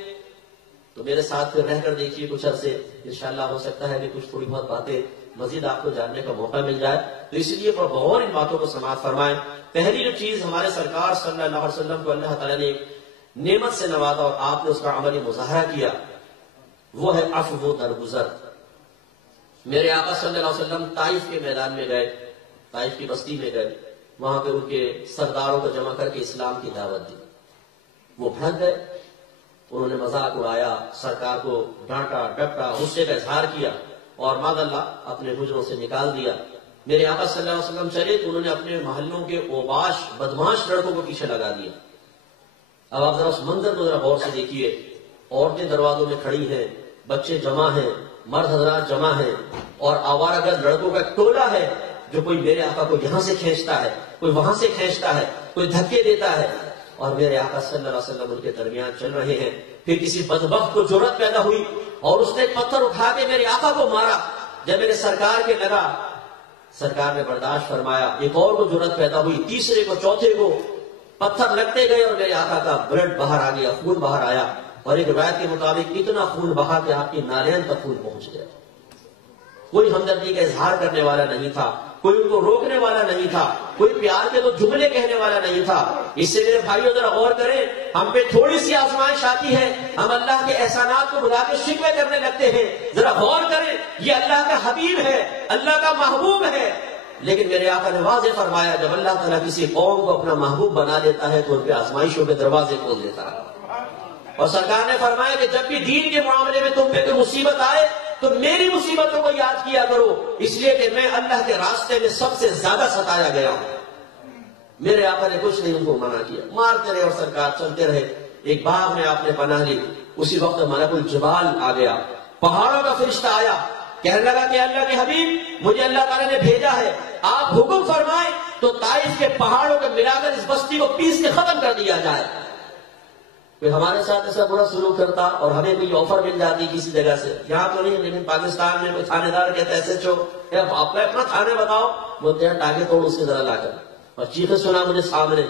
تو میرے ساتھ پھر رہ کر دیکھیے کچھ عرصے، انشاءاللہ ہو سکتا ہے کہ کچھ تھوڑی بہت باتیں مزید آپ کو جاننے کا موقع مل جائے، تو اس لیے بغور ان باتوں کو سماعت فرمائیں۔ پہلی جو چیز ہمارے سرکار صلی اللہ علیہ وسلم کو اللہ تعالیٰ نے نعمت سے نوازا اور آپ نے اس کا عملی مظاہرہ کیا، وہ ہے عفو و درگزر۔ میرے آقا صلی اللہ علیہ وسلم طائف کے میدان میں گئے، طائف کی بستی میں گئے، وہاں پہ ان کے سرداروں کو جمع کر کے اسلام کی دعوت دی۔ وہ بھڑک گئے، انہوں نے مذاق اڑایا، سرکار کو ڈانٹا ڈپٹا، غصے کا اظہار کیا اور معاذ اللہ اپنے حجروں سے نکال دیا۔ میرے آقا صلی اللہ علیہ وسلم چلے تو انہوں نے اپنے محلوں کے اوباش بدماش لڑکوں کو پیچھے لگا دیا۔ اب آپ ذرا اس منظر کو ذرا غور سے دیکھیے، عورتیں دروازوں میں کھڑی ہیں، بچے جمع ہیں، مرد حضرات جمع ہیں، اور آوارہ گرد لڑکوں کا ٹولہ ہے جو کوئی میرے آقا کو یہاں سے کھینچتا ہے، کوئی وہاں سے کھینچتا ہے، کوئی دھکے دیتا ہے، اور میرے آقا صلی اللہ علیہ وسلم ان کے درمیان چل رہے ہیں۔ پھر کسی بدبخت کو جرأت پیدا ہوئی اور اس نے ایک پتھر اٹھا کے میرے آقا کو مارا۔ جب میرے سرکار کے لگا، سرکار نے برداشت فرمایا، ایک اور کو جرأت پیدا ہوئی، تیسرے کو، چوتھے کو، پتھر لگتے گئے اور میرے آقا کا بلڈ باہر آ گیا، خون باہر آیا، اور ایک روایت کے مطابق اتنا خون بہا کہ آپ کی نالین تک خون پہنچ گیا۔ کوئی ہمدردی کا اظہار کرنے والا نہیں تھا، کوئی ان کو روکنے والا نہیں تھا، کوئی پیار کے تو جملے کہنے والا نہیں تھا۔ اس سے میرے بھائیو ذرا غور کریں، ہم پہ تھوڑی سی آزمائش آتی ہے، ہم اللہ کے احسانات کو بلا کے شکوے کرنے لگتے ہیں۔ ذرا غور کریں، یہ اللہ کا حبیب ہے، اللہ کا محبوب ہے، لیکن میرے آقا نے واضح فرمایا جب اللہ تعالیٰ کسی قوم کو اپنا محبوب بنا لیتا ہے تو ان پہ آزمائشوں کے دروازے کھول دیتا ہے۔ اور سرکار نے فرمایا کہ جب بھی دین کے معاملے میں تم پہ کوئی مصیبت آئے تو میری مصیبتوں کو یاد کیا کرو، اس لیے کہ میں اللہ کے راستے میں سب سے زیادہ ستایا گیا ہوں۔ میرے آقا نے کچھ نہیں ان کو منع کیا، مارتے رہے اور سرکار چلتے رہے۔ ایک باغ میں آپ نے پناہ لی، اسی وقت ملک الجبال آ گیا، پہاڑوں کا فرشتہ آیا، کہنے لگا کہ اللہ کے حبیب مجھے اللہ تعالیٰ نے بھیجا ہے، آپ حکم فرمائیں تو طائف کے پہاڑوں کو ملا کر اس بستی کو پیس کے ختم کر دیا جائے۔ کوئی ہمارے ساتھ ایسا برا سلوک کرتا اور ہمیں کوئی آفر مل جاتی کسی جگہ سے، یہاں تو نہیں لیکن پاکستان میں کوئی تھانے دار کہتا ہے ایس ایچ او آپ اپنا تھانے بتاؤ، بولتے ہیں ٹانگے توڑ اس کے ذرا لا کر، اور چیخیں سنا مجھے سامنے،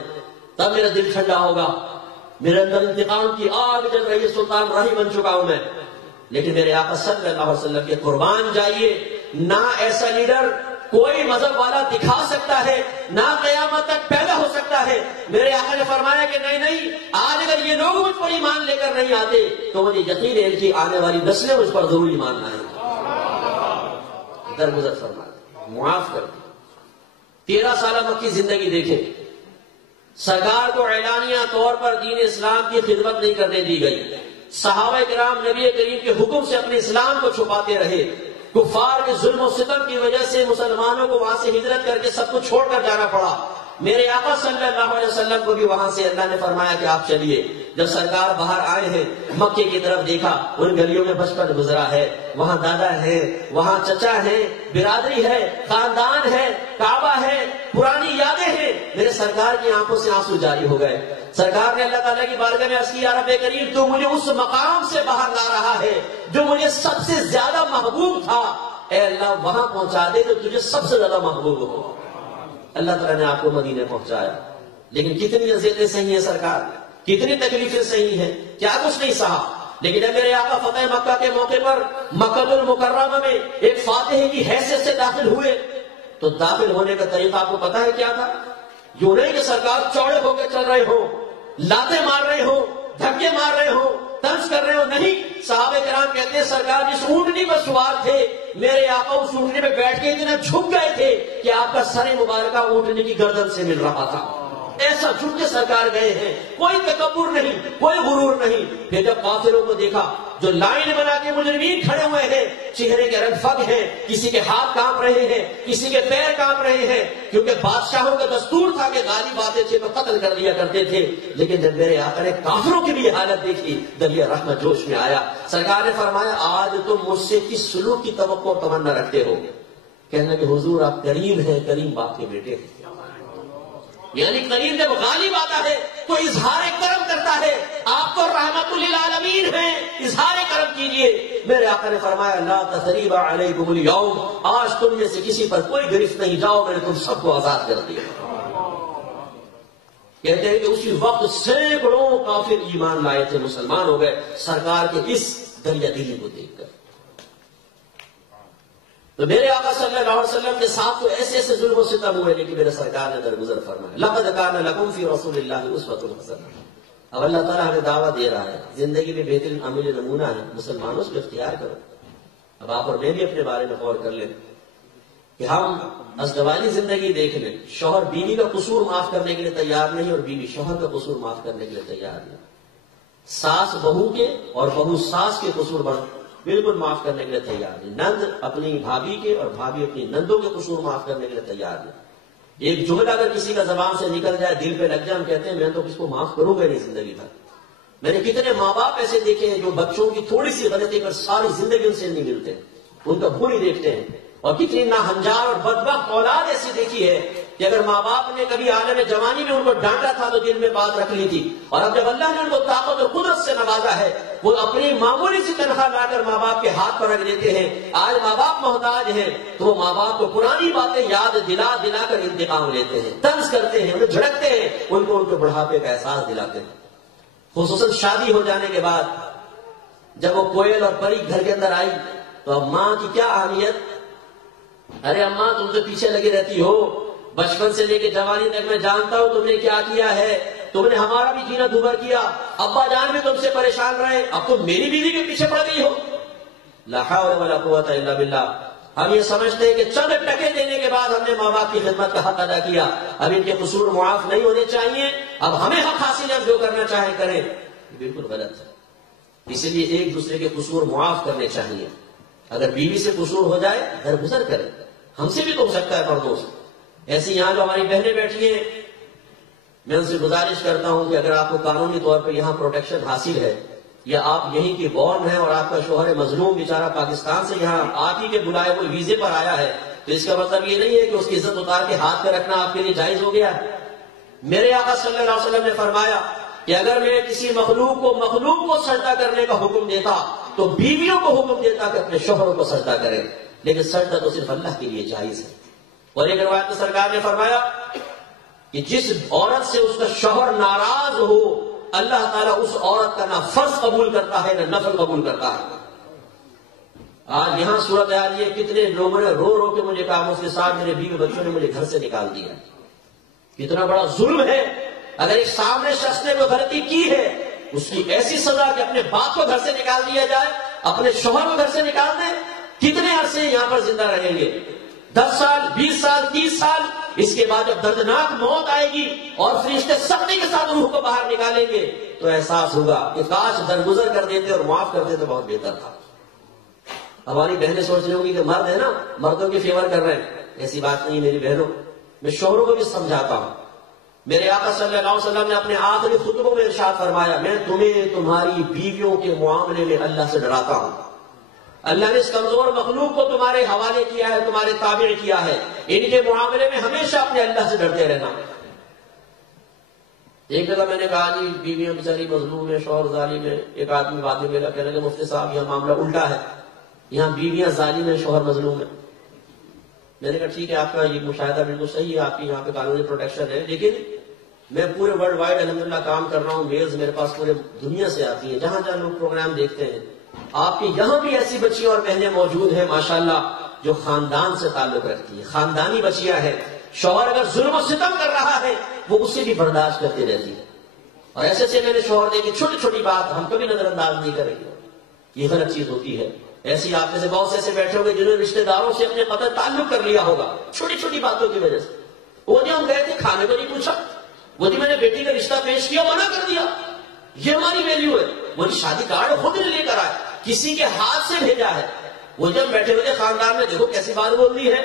تب میرا دل ٹھنڈا ہوگا، میرے اندر انتقام کی آگ جل رہی ہے، سلطان راہی بن چکا ہوں میں۔ لیکن میرے آقا صلی اللہ علیہ وسلم کے قربان جائیے، نہ ایسا لیڈر کوئی مذہب والا دکھا سکتا ہے، نہ قیامت تک پیدا ہو سکتا ہے۔ میرے آقا نے فرمایا کہ نہیں، آج اگر یہ لوگ مجھ پر ایمان لے کر نہیں آتے تو مجھے یقین ہے کہ آنے والی نسلیں مجھ پر ضرور ایمان لائیں گی۔ درگزر فرما دیں، معاف کر دیں۔ 13 سالہ مکی زندگی دیکھے، سرکار کو اعلانیہ طور پر دین اسلام کی خدمت نہیں کرنے دی گئی، صحابہ کرام نبی کریم کے حکم سے اپنے اسلام کو چھپاتے رہے، کفار کے ظلم و ستم کی وجہ سے مسلمانوں کو وہاں سے ہجرت کر کے سب کو چھوڑ کر جانا پڑا۔ میرے آقا صلی اللہ علیہ وسلم کو بھی وہاں سے اللہ نے فرمایا کہ آپ چلیے۔ جب سرکار باہر آئے ہیں، مکے کی طرف دیکھا، ان گلیوں میں بچپن گزرا ہے، وہاں دادا ہے، وہاں چچا ہے، برادری ہے، خاندان ہے، کعبہ ہے، پرانی یادیں ہیں۔ میرے سرکار کی آنکھوں سے آنسو جاری ہو گئے۔ سرکار نے اللہ تعالیٰ کی بارگاہ میں عرض کی، یا رب کریم تو مجھے اس مقام سے باہر لا رہا ہے جو مجھے سب سے زیادہ محبوب تھا، اے اللہ وہاں پہنچا دے تو تجھے سب سے زیادہ محبوب ہو۔ اللہ تعالیٰ نے آپ کو مدینے پہنچایا، لیکن کتنی اذیتیں سہی ہیں سرکار، کتنی تکلیفیں سہی ہیں، کیا کچھ نہیں سہا۔ لیکن جب میرے آقا فتح مکہ کے موقع پر مکہ المکرمہ میں ایک فاتح کی حیثیت سے داخل ہوئے تو داخل ہونے کا طریقہ آپ کو پتا ہے کیا تھا؟ یوں نہیں کہ سرکار چوڑے ہو کے چل رہے ہوں، لاتیں مار رہے ہوں، دھکے مار رہے ہوں، طنز کر رہے ہو، نہیں۔ صحابہ کرام کہتے ہیں سرکار جس اونٹنی پر سوار تھے، میرے آقا اس اونٹنی پہ بیٹھ کے اتنا جھک گئے تھے کہ آپ کا سر مبارکہ اونٹنی کی گردن سے مل رہا تھا۔ ایسا جھک کے سرکار گئے ہیں، کوئی تکبر نہیں، کوئی غرور نہیں۔ پھر جب قافلوں کو دیکھا جو لائن بنا کے مجرمین کھڑے ہوئے ہیں، چہرے کے رنگ فگ ہیں، کسی کے ہاتھ کانپ رہے ہیں، کسی کے پیر کانپ رہے ہیں، کیونکہ بادشاہوں کا دستور تھا کہ غالب آتے تھے تو قتل کر دیا کرتے تھے۔ لیکن جب میرے آقا نے کافروں کی بھی حالت دیکھی، دریا رحمت جوش میں آیا۔ سرکار نے فرمایا آج تم مجھ سے کس سلوک کی توقع اور تمنا رکھتے ہو؟ کہنا کہ حضور آپ کریم ہیں، کریم باپ کے بیٹے ہیں۔ یعنی کریم جب غالب آتا ہے تو اظہار کرم کرتا ہے، آپ تو رحمت للعالمین ہیں، اظہار کرم کیجئے۔ میرے آقا نے فرمایا لا تثریب علیکم اليوم، آج تم میں سے کسی پر کوئی گرفت نہیں، جاؤ میں نے تم سب کو آزاد کر دیا۔ کہتے ہیں کہ اسی وقت سینکڑوں کافر ایمان لائے تھے، مسلمان ہو گئے سرکار کے اس دریا دلی کو دیکھ کر۔ تو میرے آقا صلی اللہ علیہ وسلم کے ساتھ تو ایسے ایسے ظلم و ستم ہوئے، لیکن میرے سرکار نے درگزر فرمایا لقد کان لکم فی رسول اللہ اسوۃ حسنہ۔ اب اللہ تعالیٰ ہمیں دعویٰ دے رہا ہے، زندگی میں بہترین عمل نمونہ ہے، مسلمانوں اس کو اختیار کرو۔ اب آپ اور میں بھی اپنے بارے میں غور کر لیں کہ ہم ازدواجی زندگی دیکھ لیں، شوہر بیوی کا قصور معاف کرنے کے لیے تیار نہیں اور بیوی شوہر کا قصور معاف کرنے کے لیے تیار نہیں، ساس بہو کے اور بہو ساس کے قصور بالکل معاف کرنے کے لیے تیار نہیں، نند اپنی بھابھی کے اور بھابھی اپنی نندوں کے قصور معاف کرنے کے لیے تیار نہیں۔ ایک جملہ اگر کسی کا زبان سے نکل جائے، دل پہ لگ جائے، ہم کہتے ہیں میں تو کس کو معاف کروں گا نہیں زندگی بھر۔ میں نے کتنے ماں باپ ایسے دیکھے ہیں جو بچوں کی تھوڑی سی غلطی پر ساری زندگی ان سے نہیں ملتے، ان کا بھول ہی دیکھتے ہیں۔ اور کتنی ناہنجار اور بدبخت اولاد ایسی دیکھی ہے کہ اگر ماں باپ نے کبھی عالم جوانی میں ان کو ڈانٹا تھا تو دل میں بات رکھ لی تھی، اور اب جب اللہ نے ان کو طاقت اور قدرت سے نوازا ہے وہ اپنی معمولی سی تنخواہ لا کر ماں باپ کے ہاتھ پر رکھ دیتے ہیں. آج ماں باپ محتاج ہیں تو وہ ماں باپ کو پرانی باتیں یاد دلا دلا کر انتقام لیتے ہیں, طنز کرتے ہیں, انہیں جھڑکتے ہیں, ان کو ان کے بڑھاپے کا احساس دلاتے ہیں. خصوصاً شادی ہو جانے کے بعد جب وہ کوئل اور پری گھر کے اندر آئی تو اب ماں کی کیا اہمیت. ارے اماں تم تو پیچھے لگی رہتی ہو, بچپن سے لے کے جوانی تک میں جانتا ہوں تم نے کیا کیا ہے, تم نے ہمارا بھی جینا دوبھر کیا, ابا جان بھی تم سے پریشان رہے, اب تم میری بیوی کے پیچھے پڑ گئی ہو. لا حول ولا قوت الا باللہ. ہم یہ سمجھتے ہیں کہ چند ٹکے دینے کے بعد ہم نے ماں باپ کی خدمت کا حق ادا کیا, اب ان کے قصور معاف نہیں ہونے چاہیے, اب ہمیں حق حاصل ہے, جو کرنا چاہیں کریں. بالکل غلط ہے. اسی لیے ایک دوسرے کے قصور معاف کرنے چاہیے. اگر بیوی سے قصور ہو جائے درگزر کریں, ہم سے بھی تو ہو سکتا ہے مردوں سے. ایسی یہاں جو ہماری بہنیں بیٹھی ہیں, میں ان سے گزارش کرتا ہوں کہ اگر آپ کو قانونی طور پہ یہاں پروٹیکشن حاصل ہے, یا آپ یہیں کی بورن ہیں اور آپ کا شوہر مظلوم بیچارہ پاکستان سے یہاں آپ ہی کے بلائے ہوئے ویزے پر آیا ہے, تو اس کا مطلب یہ نہیں ہے کہ اس کی عزت اتار کے ہاتھ پہ رکھنا آپ کے لیے جائز ہو گیا ہے. میرے آقا صلی اللہ علیہ وسلم نے فرمایا کہ اگر میں کسی مخلوق کو سجدہ کرنے کا حکم دیتا تو بیویوں کو حکم دیتا کہ اپنے شوہروں کو سجدہ کریں, لیکن سجدہ تو صرف اللہ کے لیے جائز ہے. اور ایک روایت میں سرکار نے فرمایا کہ جس عورت سے اس کا شوہر ناراض ہو, اللہ تعالیٰ اس عورت کا نہ فرض قبول کرتا ہے نہ نفل قبول کرتا ہے. آج یہاں صورتحال یہ, کتنے لوگوں نے رو رو کے مجھے کہا مفتی صاحب میرے بیوی بچوں نے مجھے گھر سے نکال دیا. کتنا بڑا ظلم ہے. اگر ایک سامنے شخص نے کوئی غلطی کی ہے, اس کی ایسی سزا کہ اپنے باپ کو گھر سے نکال دیا جائے, اپنے شوہر کو گھر سے نکال دیں. کتنے عرصے یہاں پر زندہ رہیں گے, 10 سال 20 سال 30 سال. اس کے بعد جب دردناک موت آئے گی اور فرشتے سختی کے ساتھ روح کو باہر نکالیں گے تو احساس ہوگا کہ کاش درگزر کر دیتے اور معاف کر دیتے, بہت بہتر تھا. ہماری بہنیں سوچ رہی ہوں گی کہ مرد ہے نا, مردوں کی فیور کر رہے ہیں. ایسی بات نہیں میری بہنوں, میں شوہروں کو بھی سمجھاتا ہوں. میرے آقا صلی اللہ علیہ وسلم نے اپنے آخری خطبوں میں ارشاد فرمایا, میں تمہیں تمہاری بیویوں کے معاملے میں اللہ سے ڈراتا ہوں. اللہ نے اس کمزور مخلوق کو تمہارے حوالے کیا ہے, تمہارے تابع کیا ہے, ان کے معاملے میں ہمیشہ اپنے اللہ سے ڈرتے رہنا. ایک جگہ میں نے کہا جی بیویاں بیچاری مظلوم ہے, شوہر ظالم ہے. ایک آدمی باتیں میرا کہنے لگا مفتی صاحب یہاں معاملہ الٹا ہے, یہاں بیویاں ظالم ہیں, شوہر مظلوم ہے. میں نے کہا ٹھیک ہے, آپ کا یہ مشاہدہ بالکل صحیح ہے, آپ کی یہاں پہ قانونی پروٹیکشن ہے, لیکن میں پورے ورلڈ وائڈ الحمدللہ کام کر رہا ہوں. میلز میرے پاس پورے دنیا سے آتی ہیں, جہاں جہاں لوگ پروگرام دیکھتے ہیں. آپ کے یہاں بھی ایسی بچیاں اور بہنیں موجود ہیں ماشاءاللہ جو خاندان سے تعلق رکھتی ہیں, خاندانی بچیاں ہیں. شوہر اگر ظلم و ستم کر رہا ہے وہ اسے بھی برداشت کرتی رہتی ہے. اور ایسے سے میں نے شوہر دیکھی, چھوٹی چھوٹی بات ہم کبھی نظر انداز نہیں کریں گے, یہ غلط چیز ہوتی ہے. ایسی آپ میں سے بہت سے ایسے بیٹھے ہوں گے جنہوں نے رشتہ داروں سے اپنے قطع تعلق کر لیا ہوگا چھوٹی چھوٹی باتوں کی وجہ سے. وہ جو ہم گئے تھے کھانے کو نہیں پوچھا, وہ جو میں نے بیٹی کا رشتہ پیش کیا منع کر دیا, یہ ہماری ویلیو ہے. وہ شادی کارڈ خود نے لے کر آئے, کسی کے ہاتھ سے بھیجا ہے. وہ جب بیٹھے ہوئے خاندان میں, دیکھو کیسی بات بول رہی ہے,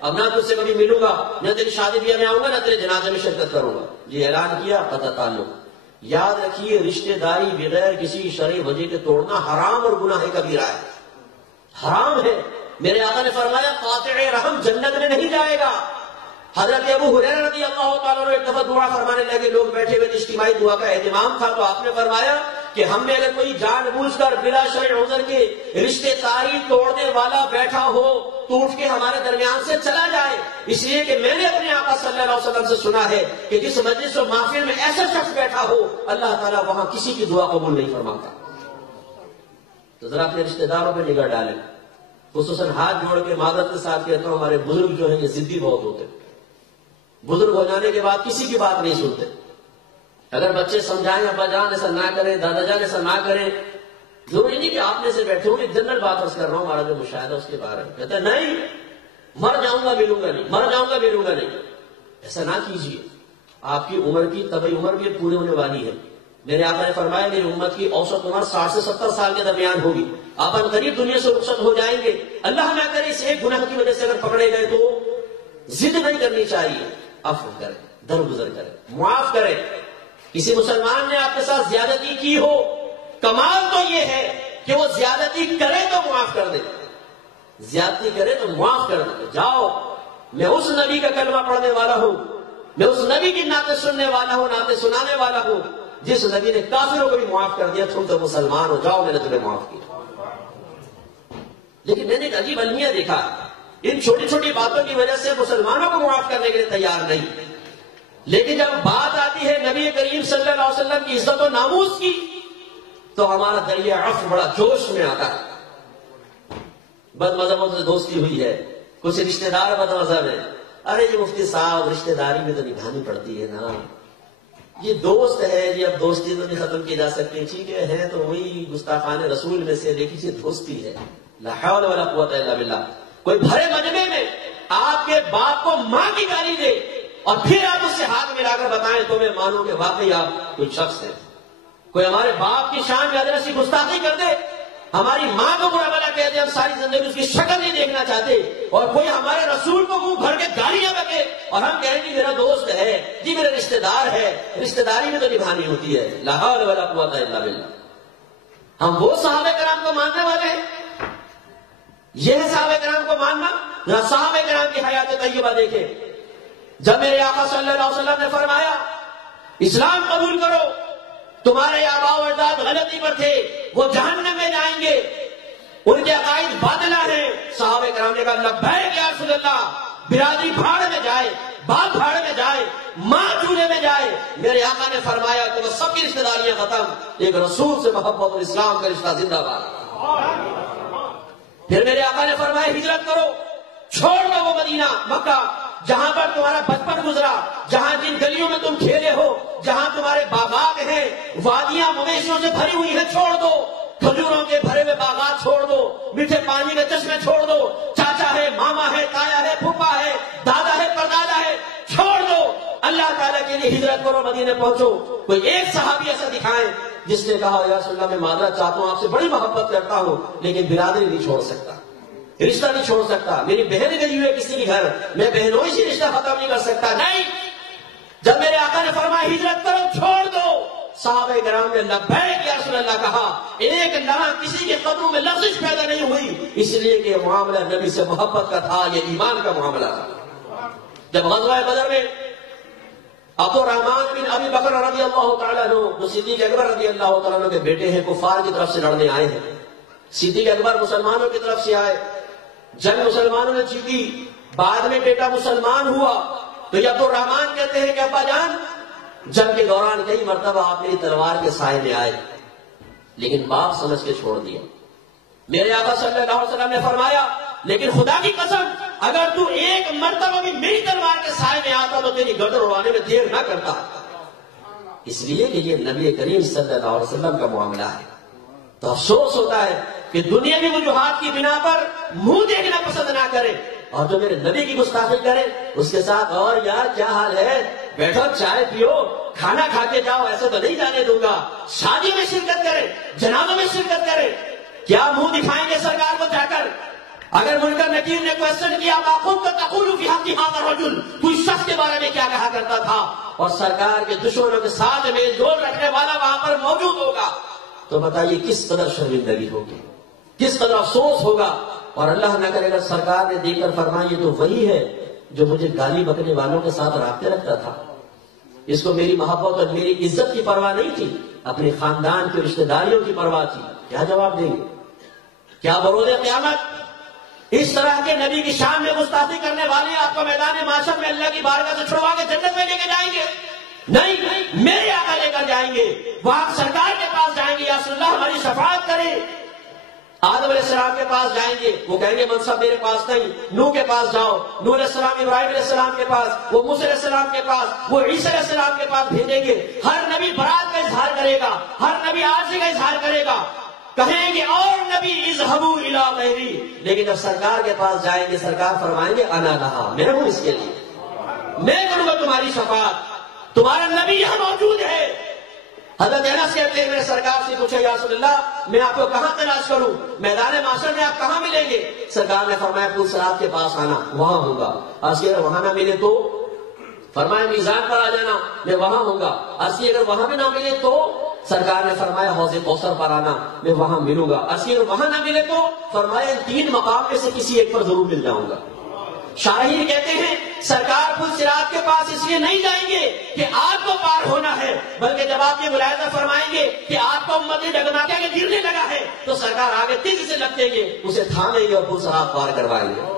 اب نہ تجھ سے کبھی ملوں گا, نہ تیری شادی بیاہ میں آؤں گا, نہ تیرے جنازے میں شرکت کروں گا. یہ اعلان کیا, قطع تعلق. یاد رکھیے رشتہ داری بغیر کسی شرعی وجہ کے توڑنا حرام اور گناہ کبیرہ ہے, حرام ہے. میرے آقا نے فرمایا قاطع رحم جنت میں نہیں جائے گا. حضرت ابو ہریرہ رضی اللہ تعالیٰ عنہ ایک دفعہ دعا فرمانے لگے, لوگ بیٹھے ہوئے اجتماعی دعا کا اہتمام تھا, تو آپ نے فرمایا کہ ہم میں اگر کوئی جان بوجھ کر بلا شرع عذر کے رشتے داری توڑنے والا بیٹھا ہو تو اٹھ کے ہمارے درمیان سے چلا جائے. اس لیے کہ میں نے اپنے آقا صلی اللہ علیہ وسلم سے سنا ہے کہ جس مجلس و محفل میں ایسا شخص بیٹھا ہو اللہ تعالیٰ وہاں کسی کی دعا قبول نہیں فرماتا. تو ذرا اپنے رشتے داروں پہ نگاہ ڈالیں. خصوصاً ہاتھ جوڑ کے معذرت کے ساتھ کہتا ہوں, ہمارے بزرگ جو ہیں یہ ضدی بہت ہوتے ہیں. بزرگ ہو جانے کے بعد کسی کی بات نہیں سنتے. اگر بچے سمجھائیں ابا جان ایسا نہ کریں, دادا جان ایسا نہ کریں, ضروری نہیں کہ آپ میں سے بیٹھے ہوں, ایک جنرل بات عرض کر رہا ہوں, ہمارا جو مشاہدہ اس کے بارے میں کہتا ہے نہیں مر جاؤں گا ملوں گا نہیں, مر جاؤں گا ملوں گا نہیں. ایسا نہ کیجیے, آپ کی عمر کی طبعی عمر بھی پوری ہونے والی ہے. میرے آقا نے فرمایا میری امت کی اوسط عمر 60 سے 70 سال کے درمیان ہوگی. آپ قریب دنیا سے رخصت ہو جائیں گے. اللہ نہ کرے اس ایک گناہ کی وجہ سے اگر پکڑے گئے تو ضد نہیں کرنی چاہیے, عفو کریں, درگزر کریں, معاف کریں. کسی مسلمان نے آپ کے ساتھ زیادتی کی ہو, کمال تو یہ ہے کہ وہ زیادتی کرے تو معاف کر دے, زیادتی کرے تو معاف کر دے. جاؤ, میں اس نبی کا کلمہ پڑھنے والا ہوں میں اس نبی کی نعتیں سننے والا ہوں، نعتیں سنانے والا ہوں جس نبی نے کافروں کو بھی معاف کر دیا، تم تو مسلمان ہو، جاؤ میں نے تمہیں معاف کیا۔ لیکن میں نے ایک عجیب المیہ دیکھا، ان چھوٹی چھوٹی باتوں کی وجہ سے مسلمانوں کو معاف کرنے کے لیے تیار نہیں، لیکن جب بات آتی ہے نبی کریم صلی اللہ علیہ وسلم کی عزت و ناموس کی تو ہمارا دریا عفو بڑا جوش میں آتا ہے۔ بد مذہبوں سے دوستی ہوئی ہے، کچھ رشتہ دار بد مذہب ہیں، ارے یہ مفتی صاحب رشتہ داری میں تو نبھانی پڑتی ہے نا، یہ دوست ہے جی، اب دوستی تو نہیں ختم کی جا سکتی، ٹھیک ہے تو وہی گستاخان رسول میں سے، لیکن یہ دوستی ہے، لا حول ولا قوت الا باللہ۔ کوئی بھرے مجمع میں آپ کے باپ کو ماں کی گالی دے اور پھر آپ اس سے ہاتھ ملا کر بتائیں تو میں مانوں کہ واقعی آپ کوئی شخص ہے۔ کوئی ہمارے باپ کی شان میں ادرسی گستاخی کر دے، ہماری ماں کو برا بھلا کہہ دے، ہم ساری زندگی اس کی شکل نہیں دیکھنا چاہتے، اور کوئی ہمارے رسول کو منہ بھر کے گالیاں بکے اور ہم کہیں جی میرا دوست ہے، جی میرا رشتہ دار ہے، رشتہ داری میں تو نبھانی ہوتی ہے، لا حول ولا قوت الا باللہ۔ ہم وہ صحابہ کرام کو ماننے والے ہیں، یہ ہے صحابہ کرام کو ماننا۔ صحابہ کرام کی حیات طیبہ دیکھیں، جب میرے آقا صلی اللہ علیہ وسلم نے فرمایا اسلام قبول کرو، تمہارے آباء و اجداد غلطی پر تھے، وہ جہنم میں جائیں گے، ان کے عقائد باطلہ ہیں، صحابہ کرام نے کہا لبیک یا رسول اللہ، برادری بھاڑ میں جائے، باپ بھاڑ میں جائے، ماں چولہے میں جائے، میرے آقا نے فرمایا کہ سب کی رشتہ داریاں ختم، ایک رسول سے محبت اور اسلام کا رشتہ زندہ باد۔ پھر میرے آقا نے فرمایا ہجرت کرو، چھوڑ دو وہ مدینہ مکہ جہاں پر تمہارا بچپن گزرا، جہاں جن گلیوں میں تم کھیلے ہو، جہاں تمہارے باغات ہیں، وادیاں مویشیوں سے بھری ہوئی ہیں، چھوڑ دو، کھجوروں کے بھرے ہوئے باغات چھوڑ دو، میٹھے پانی کے چشمے چھوڑ دو، چاچا ہے، ماما ہے، تایا ہے، پھوپھا ہے، دادا ہے، پردادا ہے، چھوڑ دو، اللہ تعالیٰ کے لیے ہجرت کرو، مدینے پہنچو۔ کوئی ایک صحابی ایسا دکھائیں جس نے کہا یا رسول اللہ میں معذرت چاہتا ہوں، آپ سے بڑی محبت کرتا ہوں لیکن برادری نہیں چھوڑ سکتا، رشتہ نہیں چھوڑ سکتا، میری بہن گئی ہوئی ہے کسی کے گھر، میں بہنوں سے رشتہ ختم نہیں کر سکتا، نہیں۔ جب میرے آقا نے فرمایا ہجرت کرو، چھوڑ دو، صحابہ کرام نے لبیک یا رسول اللہ کہا، ایک لمحہ کسی کے قدموں میں لغزش پیدا نہیں ہوئی، اس لیے کہ معاملہ نبی سے محبت کا تھا، یہ ایمان کا معاملہ تھا۔ جب غزوہ بدر میں عبد الرحمن بن ابی بکر رضی اللہ تعالیٰ عنہ، جو صدیق اکبر رضی اللہ تعالیٰ عنہ کے بیٹے ہیں، کفار کی طرف سے لڑنے آئے ہیں، صدیق اکبر مسلمانوں کی طرف سے آئے، جنگ مسلمانوں نے جیتی، بعد میں بیٹا مسلمان ہوا تو یہ عبد الرحمن کہتے ہیں کہ ابا جان جنگ کے دوران کئی مرتبہ آپ میری تلوار کے سائے میں آئے لیکن باپ سمجھ کے چھوڑ دیا۔ میرے آقا صلی اللہ علیہ وسلم نے فرمایا لیکن خدا کی قسم اگر تو ایک مرتبہ بھی میری تلوار کے سائے میں آتا تو تیری گردن اڑانے میں دیر نہ کرتا، اس لیے کہ یہ نبی کریم صلی اللہ علیہ وسلم کا معاملہ ہے۔ تو افسوس ہوتا ہے کہ دنیا کی وجوہات کی بنا پر منہ دیکھنا پسند نہ کرے اور جو میرے نبی کی گستاخی کرے اس کے ساتھ اور یار کیا حال ہے، بیٹھو چائے پیو، کھانا کھا کے جاؤ، ایسے تو نہیں جانے دوں گا، شادی میں شرکت کرے، جنازوں میں شرکت کرے، کیا منہ دکھائیں گے سرکار کو جا کر؟ اگر منکر نکیر نے کوشچن کیا تقول فی حق ھذا الرجل، کوئی شخص کے بارے میں کیا کہا کرتا تھا، اور سرکار کے دشمنوں کے ساتھ میل جول رکھنے والا وہاں پر موجود ہوگا تو بتائیے کس قدر شرمندگی ہوگی، کس قدر افسوس ہوگا۔ اور اللہ نہ کرے اگر سرکار نے دیکھ کر فرمایا یہ تو وہی ہے جو مجھے گالی بکنے والوں کے ساتھ رابطے رکھتا تھا، اس کو میری محبت اور میری عزت کی پرواہ نہیں تھی، اپنے خاندان کے رشتہ داریوں کی پرواہ تھی، کیا جواب دیں گے؟ کیا بروز قیامت اس طرح کے نبی کی شان میں گستاخی کرنے والے آپ کو میدان معاشر میں اللہ کی بارگاہ سے چھڑوا کے جنت میں لے کے جائیں گے؟ نہیں، میرے آقا لے کر جائیں گے، وہاں سرکار کے پاس جائیں گے، یا رسول اللہ ہماری شفاعت کریں۔ آدم علیہ السلام کے پاس جائیں گے، وہ کہیں گے منصب میرے پاس نہیں، نوح کے پاس جاؤ، نوح علیہ السلام ابراہیم علیہ السلام کے پاس، وہ موسیٰ علیہ السلام کے پاس، وہ عیسیٰ علیہ السلام کے پاس بھیجیں گے۔ ہر نبی برات کا اظہار کرے گا، ہر نبی عاجزی کا اظہار کرے گا، کہیں گے اور نبی اذهبوا الى غیری، لیکن جب سرکار کے پاس جائیں گے سرکار فرمائیں گے انا لہا، میں ہوں اس کے لیے، میں کروں گا تمہاری شفاعت، تمہارا نبی یہاں موجود ہے۔ حضرت انس کہتے ہیں میرے سرکار سے پوچھا یا رسول اللہ میں آپ کو کہاں تلاش کروں، میدان معاشر میں آپ کہاں ملیں گے؟ سرکار نے فرمایا پورسرات کے پاس آنا، وہاں ہوں گا۔ اگر وہاں نہ ملے تو فرمایا میزان پر آ جانا، میں وہاں ہوں گا۔ اگر وہاں بھی نہ ملے تو سرکار نے فرمایا حوض کوثر پر آنا، میں وہاں ملوں گا۔ اگر وہاں نہ ملے تو فرمایا ان تین مقام میں سے کسی ایک پر ضرور مل جاؤں گا۔ شارحین کہتے ہیں سرکار پل صراط کے پاس اس لیے نہیں جائیں گے کہ آگ کو پار ہونا ہے، بلکہ جب آپ یہ ملاحظہ فرمائیں گے کہ آگ کو امت ڈگمگا کے گرنے لگا ہے تو سرکار آگے تیزی سے لگتے گے، اسے تھامیں گے اور پل صراط پار کروائیں گے۔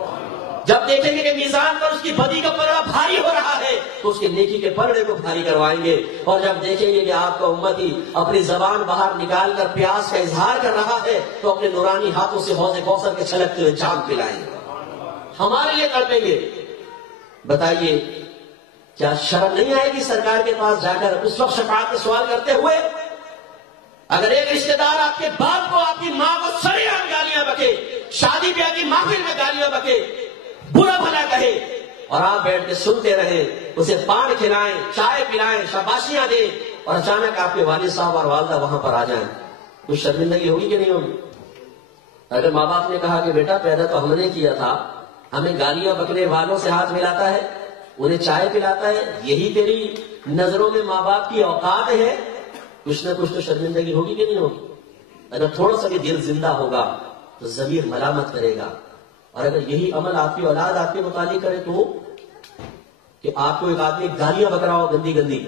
جب دیکھیں گے کہ میزان پر اس کی بدی کا پلڑا بھاری ہو رہا ہے تو اس کے نیکی کے پلڑے کو بھاری کروائیں گے، اور جب دیکھیں گے کہ آپ کا امتی اپنی زبان باہر نکال کر پیاس کا اظہار کر رہا ہے تو اپنے نورانی ہاتھوں سے حوض کوثر کے چھلکتے ہوئے جام پلائیں گے، ہمارے لیے تڑپیں گے۔ بتائیے کیا شرم نہیں آئے گی سرکار کے پاس جا کر اس وقت شفاعت کے سوال کرتے ہوئے؟ اگر ایک رشتہ دار آپ کے باپ کو، آپ کی ماں کو سرے عام گالیاں بکے، شادی بیاہ کی محفل میں گالیاں بکے، برا بھلا کہے، اور آپ بیٹھ کے سنتے رہیں، اسے پان کھلائیں، چائے پلائیں، شاباشیاں دیں، اور اچانک آپ کے والد صاحب اور والدہ وہاں پر آ جائیں، کچھ شرمندگی ہوگی کہ نہیں ہوگی؟ اگر ماں باپ نے کہا کہ بیٹا پیدا تو ہم نے کیا تھا، ہمیں گالیاں بکنے والوں سے ہاتھ ملاتا ہے، انہیں چائے پلاتا ہے، یہی تیری نظروں میں ماں باپ کی اوقات ہے، کچھ نہ کچھ تو شرمندگی ہوگی کہ نہیں ہوگی؟ اگر تھوڑا سا بھی دل زندہ ہوگا تو ضمیر ملامت کرے گا، اور اگر یہی عمل آپ کی اولاد آپ کے متعلق کرے تو کہ آپ کو ایک آدمی گالیاں بک رہا ہو گندی گندی،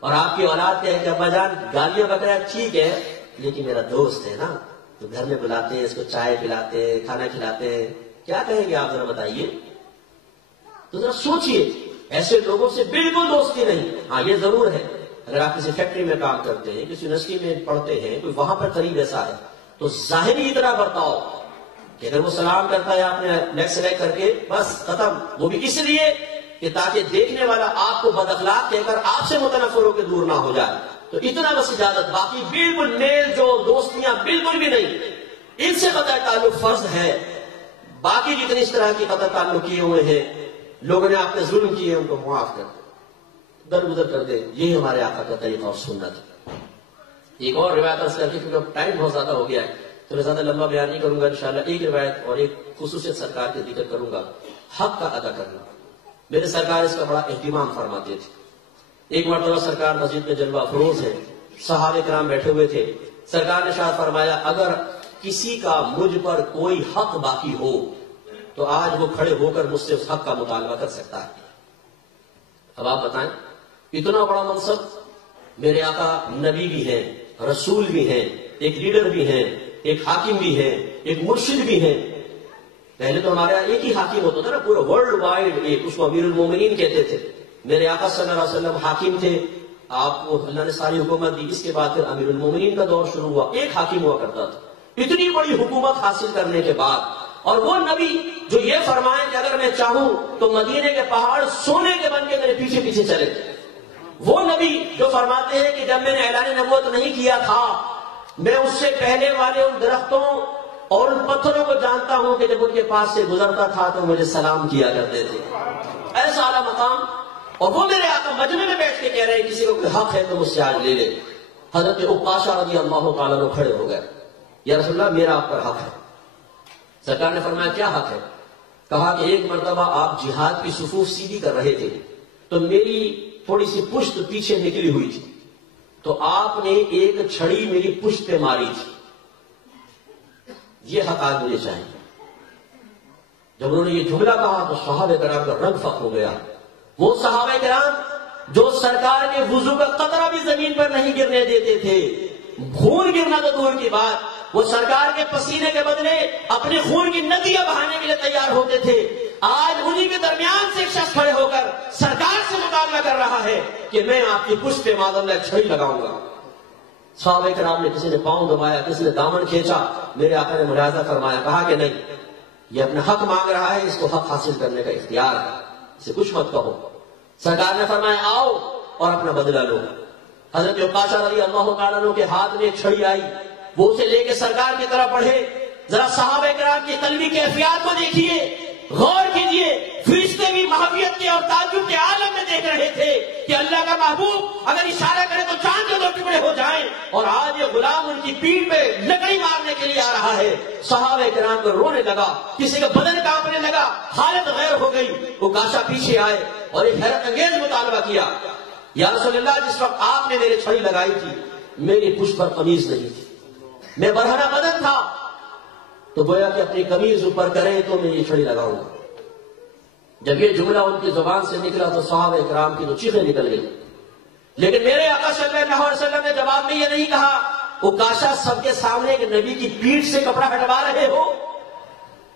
اور آپ کی اولاد کہے کہ ابا جان گالیاں بک رہا ہے ٹھیک ہے لیکن میرا دوست ہے نا، تو گھر میں بلاتے ہیں، اس کو چائے پلاتے ہیں، کھانا کھلاتے ہیں، کیا کہیں گے آپ ذرا بتائیے؟ تو ذرا سوچئے، ایسے لوگوں سے بالکل دوستی نہیں۔ ہاں یہ ضرور ہے اگر آپ کسی فیکٹری میں کام کرتے ہیں، کسی یونیورسٹی میں پڑھتے ہیں، کوئی وہاں پر قریب ایسا ہے تو ظاہری اتنا برتاؤ کہ اگر وہ سلام کرتا ہے آپ نے نیک سے نیک کر کے بس ختم، وہ بھی اس لیے کہ تاکہ دیکھنے والا آپ کو بد اخلاق کہہ کر آپ سے متنفر ہو کے دور نہ ہو جائے، تو اتنا بس اجازت، باقی بالکل میل جو دوستیاں بالکل بھی نہیں، ان سے قطع تعلق فرض ہے۔ باقی جتنی اس طرح کی قطع تعلق کیے ہوئے ہیں، لوگوں نے آپ نے ظلم کیے ان کو معاف کر دے، درگزر کر دے، یہی ہمارے آقا کا طریقہ اور سنت ہے۔ ایک اور روایت عرض کر کے کیونکہ ٹائم بہت زیادہ ہو گیا ہے تو میں زیادہ لمبا بیان نہیں کروں گا، انشاءاللہ ایک روایت اور ایک خصوصیت سرکار کے ذکر کروں گا، حق کا ادا کرنا۔ میرے سرکار اس کا بڑا اہتمام فرماتے تھے۔ ایک مرتبہ سرکار مسجد میں جلوہ افروز ہے، صحابہ کرام بیٹھے ہوئے تھے، سرکار نے ارشاد فرمایا اگر کسی کا مجھ پر کوئی حق باقی ہو تو آج وہ کھڑے ہو کر مجھ سے اس حق کا مطالبہ کر سکتا ہے۔ اب آپ بتائیں اتنا بڑا منصب، میرے آقا نبی بھی ہیں، رسول بھی ہیں، ایک لیڈر بھی ہیں، ایک حاکم بھی ہیں، ایک مرشد بھی ہیں۔ پہلے تو ہمارے یہاں ایک ہی حاکم ہوتا تھا نا، پورا ورلڈ وائڈ ایک، اس کو امیر المومنین کہتے تھے۔ میرے آقا صلی اللہ علیہ وسلم حاکم تھے، آپ کو اللہ نے ساری حکومت دی، اس کے بعد پھر امیر المومنین کا دور شروع ہوا، ایک حاکم ہوا کرتا تھا۔ اتنی بڑی حکومت حاصل کرنے کے بعد، اور وہ نبی جو یہ فرمائیں کہ اگر میں چاہوں تو مدینے کے پہاڑ سونے کے بن کے میرے پیچھے پیچھے چلے، وہ نبی جو فرماتے ہیں کہ جب میں نے اعلان نبوت نہیں کیا تھا میں اس سے پہلے والے ان درختوں اور ان پتھروں کو جانتا ہوں کہ جب ان کے پاس سے گزرتا تھا تو مجھے سلام کیا کرتے تھے، ایسا اعلیٰ مقام۔ اور وہ میرے آقا مجمع میں بیٹھ کے کہہ رہے ہیں کسی کو کوئی حق ہے تو مجھ سے آج لے لے۔ حضرت عکاشہ رضی اللہ تعالیٰ عنہ کھڑے ہو گئے، یا رسول اللہ میرا آپ پر حق ہے۔ سرکار نے فرمایا کیا حق ہے؟ کہا کہ ایک مرتبہ آپ جہاد کی صفوف سیدھی کر رہے تھے تو میری تھوڑی سی پشت پیچھے نکلی ہوئی تھی تو آپ نے ایک چھڑی میری پشت پہ ماری تھی، یہ حق آج مجھے چاہیے۔ جب انہوں نے یہ جملہ کہا تو صحابہ کرام کا رنگ فخر ہو گیا۔ وہ صحابہ کرام جو سرکار کے وضو کا قطرہ بھی زمین پر نہیں گرنے دیتے تھے، خون گرنا تو دور کی بات، وہ سرکار کے پسینے کے بدلے اپنے خون کی ندیاں بہانے کے لیے تیار ہوتے تھے، آج انہی کے درمیان سے ایک شخص کھڑے ہو کر سرکار سے مطالبہ کر رہا ہے کہ میں آپ کی پشت پہ معذاللہ ایک چھڑی لگاؤں گا۔ صحابہ کرام نے کسی نے پاؤں دبایا، کسی نے دامن کھینچا، میرے آقا نے ملاحظہ فرمایا، کہا کہ نہیں یہ اپنا حق مانگ رہا ہے، اس کو حق حاصل کرنے کا اختیار ہے، اسے کچھ مت کہو۔ سرکار نے فرمایا آؤ اور اپنا بدلہ لو۔ حضرت عکاشہ رضی اللہ تعالیٰ عنہ کے ہاتھ میں ایک چھڑی آئی، وہ اسے لے کے سرکار کی طرف بڑھے۔ ذرا صحابہ کرام کی قلبی کیفیات کو دیکھیے، غور کیجئے، فرشتے بھی محبت کے اور تعجب کے عالم میں دیکھ رہے تھے کہ اللہ کا محبوب اگر اشارہ کرے تو چاند کے دو ٹکڑے ہو جائیں، اور آج یہ غلام ان کی پیٹھ پہ لکڑی مارنے کے لیے آ رہا ہے۔ صحابہ کرام کو رونے لگا، کسی کا بدن کانپنے لگا، حالت غیر ہو گئی۔ عکاشہ پیچھے آئے اور ایک حیرت انگیز مطالبہ کیا، یا رسول اللہ جس وقت آپ نے میری چھڑی لگائی تھی میری پشت پر قمیض نہیں تھی، میں برہنہ بدن تھا، تو گویا کہ اپنی قمیض اوپر کریں تو میں یہ چھڑی لگاؤں گا۔ جب یہ جملہ ان کی زبان سے نکلا تو صحابہ اکرام کی تو چیخیں نکل گئی. لیکن میرے آقا صلی اللہ علیہ وسلم نے جواب میں یہ نہیں کہا عکاشہ سب کے سامنے ایک نبی کی پیٹھ سے کپڑا ہٹوا رہے ہو.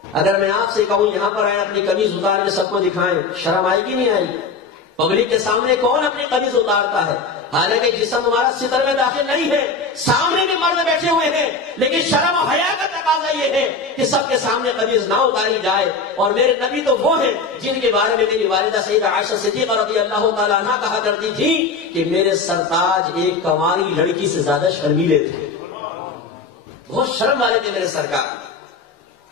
اگر میں آپ سے کہوں یہاں پر آئے اپنی قمیض اتار کے سب کو دکھائیں, شرم آئے گی نہیں آئے گی؟ پبلک کے سامنے کون اپنی قمیض اتارتا ہے؟ حالانکہ جسم ہمارا ستر میں داخل نہیں ہے, سامنے بھی مرد بیٹھے ہوئے ہیں, لیکن شرم و حیا کا تقاضا یہ ہے کہ سب کے سامنے قمیض نہ اتاری جائے. اور میرے نبی تو وہ ہیں جن کے بارے میں میری والدہ سیدہ عائشہ صدیقہ رضی اللہ تعالیٰ عنہا کہا کرتی تھی کہ میرے سرتاج ایک کنواری لڑکی سے زیادہ شرمیلے تھے, بہت شرم والے تھے میرے سرکار.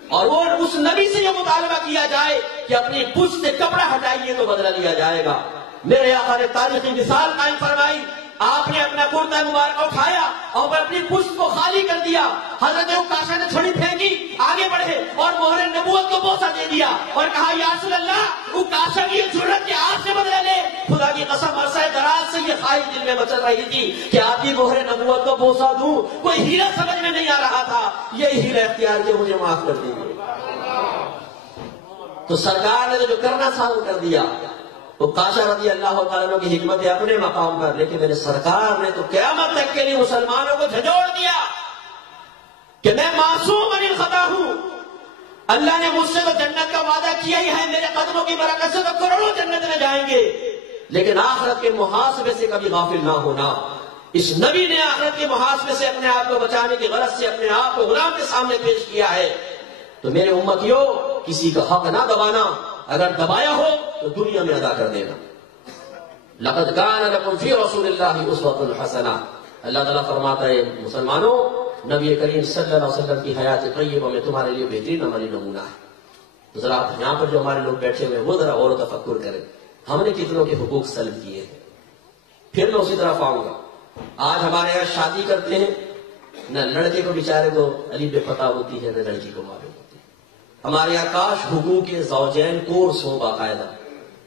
اور وہ اس نبی سے یہ مطالبہ کیا جائے کہ اپنی پشت سے کپڑا ہٹائیے تو بدلہ لیا جائے گا. میرے آقا نے تاریخی مثال قائم فرمائی. آپ نے اپنا کرتا مبارک اٹھایا اور اپنی پشت کو خالی کر دیا. حضرت عکاشہ نے چھڑی پھینکی, آگے بڑھے اور مہر نبوت کو بوسہ دے دیا اور کہا یا رسول اللہ عکاشہ کی یہ جرأت کہ آپ سے بدلہ لے. خدا کی قسم عرصہ دراز سے یہ خواہش دل میں مچل رہی تھی کہ آپ کی مہر نبوت کو بوسہ دوں. کوئی ہیلا سمجھ میں نہیں آ رہا تھا, یہ ہیلا اختیار کے مجھے معاف کر دیجیے. تو سرکار نے تو جو کرنا تھا وہ کر دیا. عکاشہ رضی اللہ تعالیٰ عنہ کی حکمت ہے اپنے مقام پر, لیکن میرے سرکار نے تو قیامت تک کے لیے مسلمانوں کو جھنجھوڑ دیا کہ میں معصوم عن الخطا ہوں. اللہ نے مجھ سے تو جنت کا وعدہ کیا ہی ہے, میرے قدموں کی برکت سے تو کروڑوں جنت میں جائیں گے, لیکن آخرت کے محاسبے سے کبھی غافل نہ ہونا. اس نبی نے آخرت کے محاسبے سے اپنے آپ کو بچانے کی غرض سے اپنے آپ کو غلام کے سامنے پیش کیا ہے. تو میرے امتیوں کسی کا حق نہ دبانا, اگر دبایا ہو تو دنیا میں ادا کر دینا. لقد کان لکم فی رسول اللہ اسوۃ حسنہ. اللہ تعالیٰ فرماتا ہے مسلمانوں نبی کریم صلی اللہ علیہ وسلم کی حیات طیبہ میں تمہارے لیے بہترین عملی نمونہ ہے. تو ذرا یہاں پر جو ہمارے لوگ بیٹھے ہوئے وہ ذرا غور و تفکر کریں, ہم نے کتنوں کے حقوق سلب کیے ہیں. پھر میں اسی طرف آؤں گا. آج ہمارے یہاں شادی کرتے ہیں, نہ لڑکے کو بیچارے کو علی بے پتہ ہوتی ہے نہ لڑکی کو معلوم ہوتی ہے. ہمارے یہاں کاش حقوق زوجین کورس ہو باقاعدہ,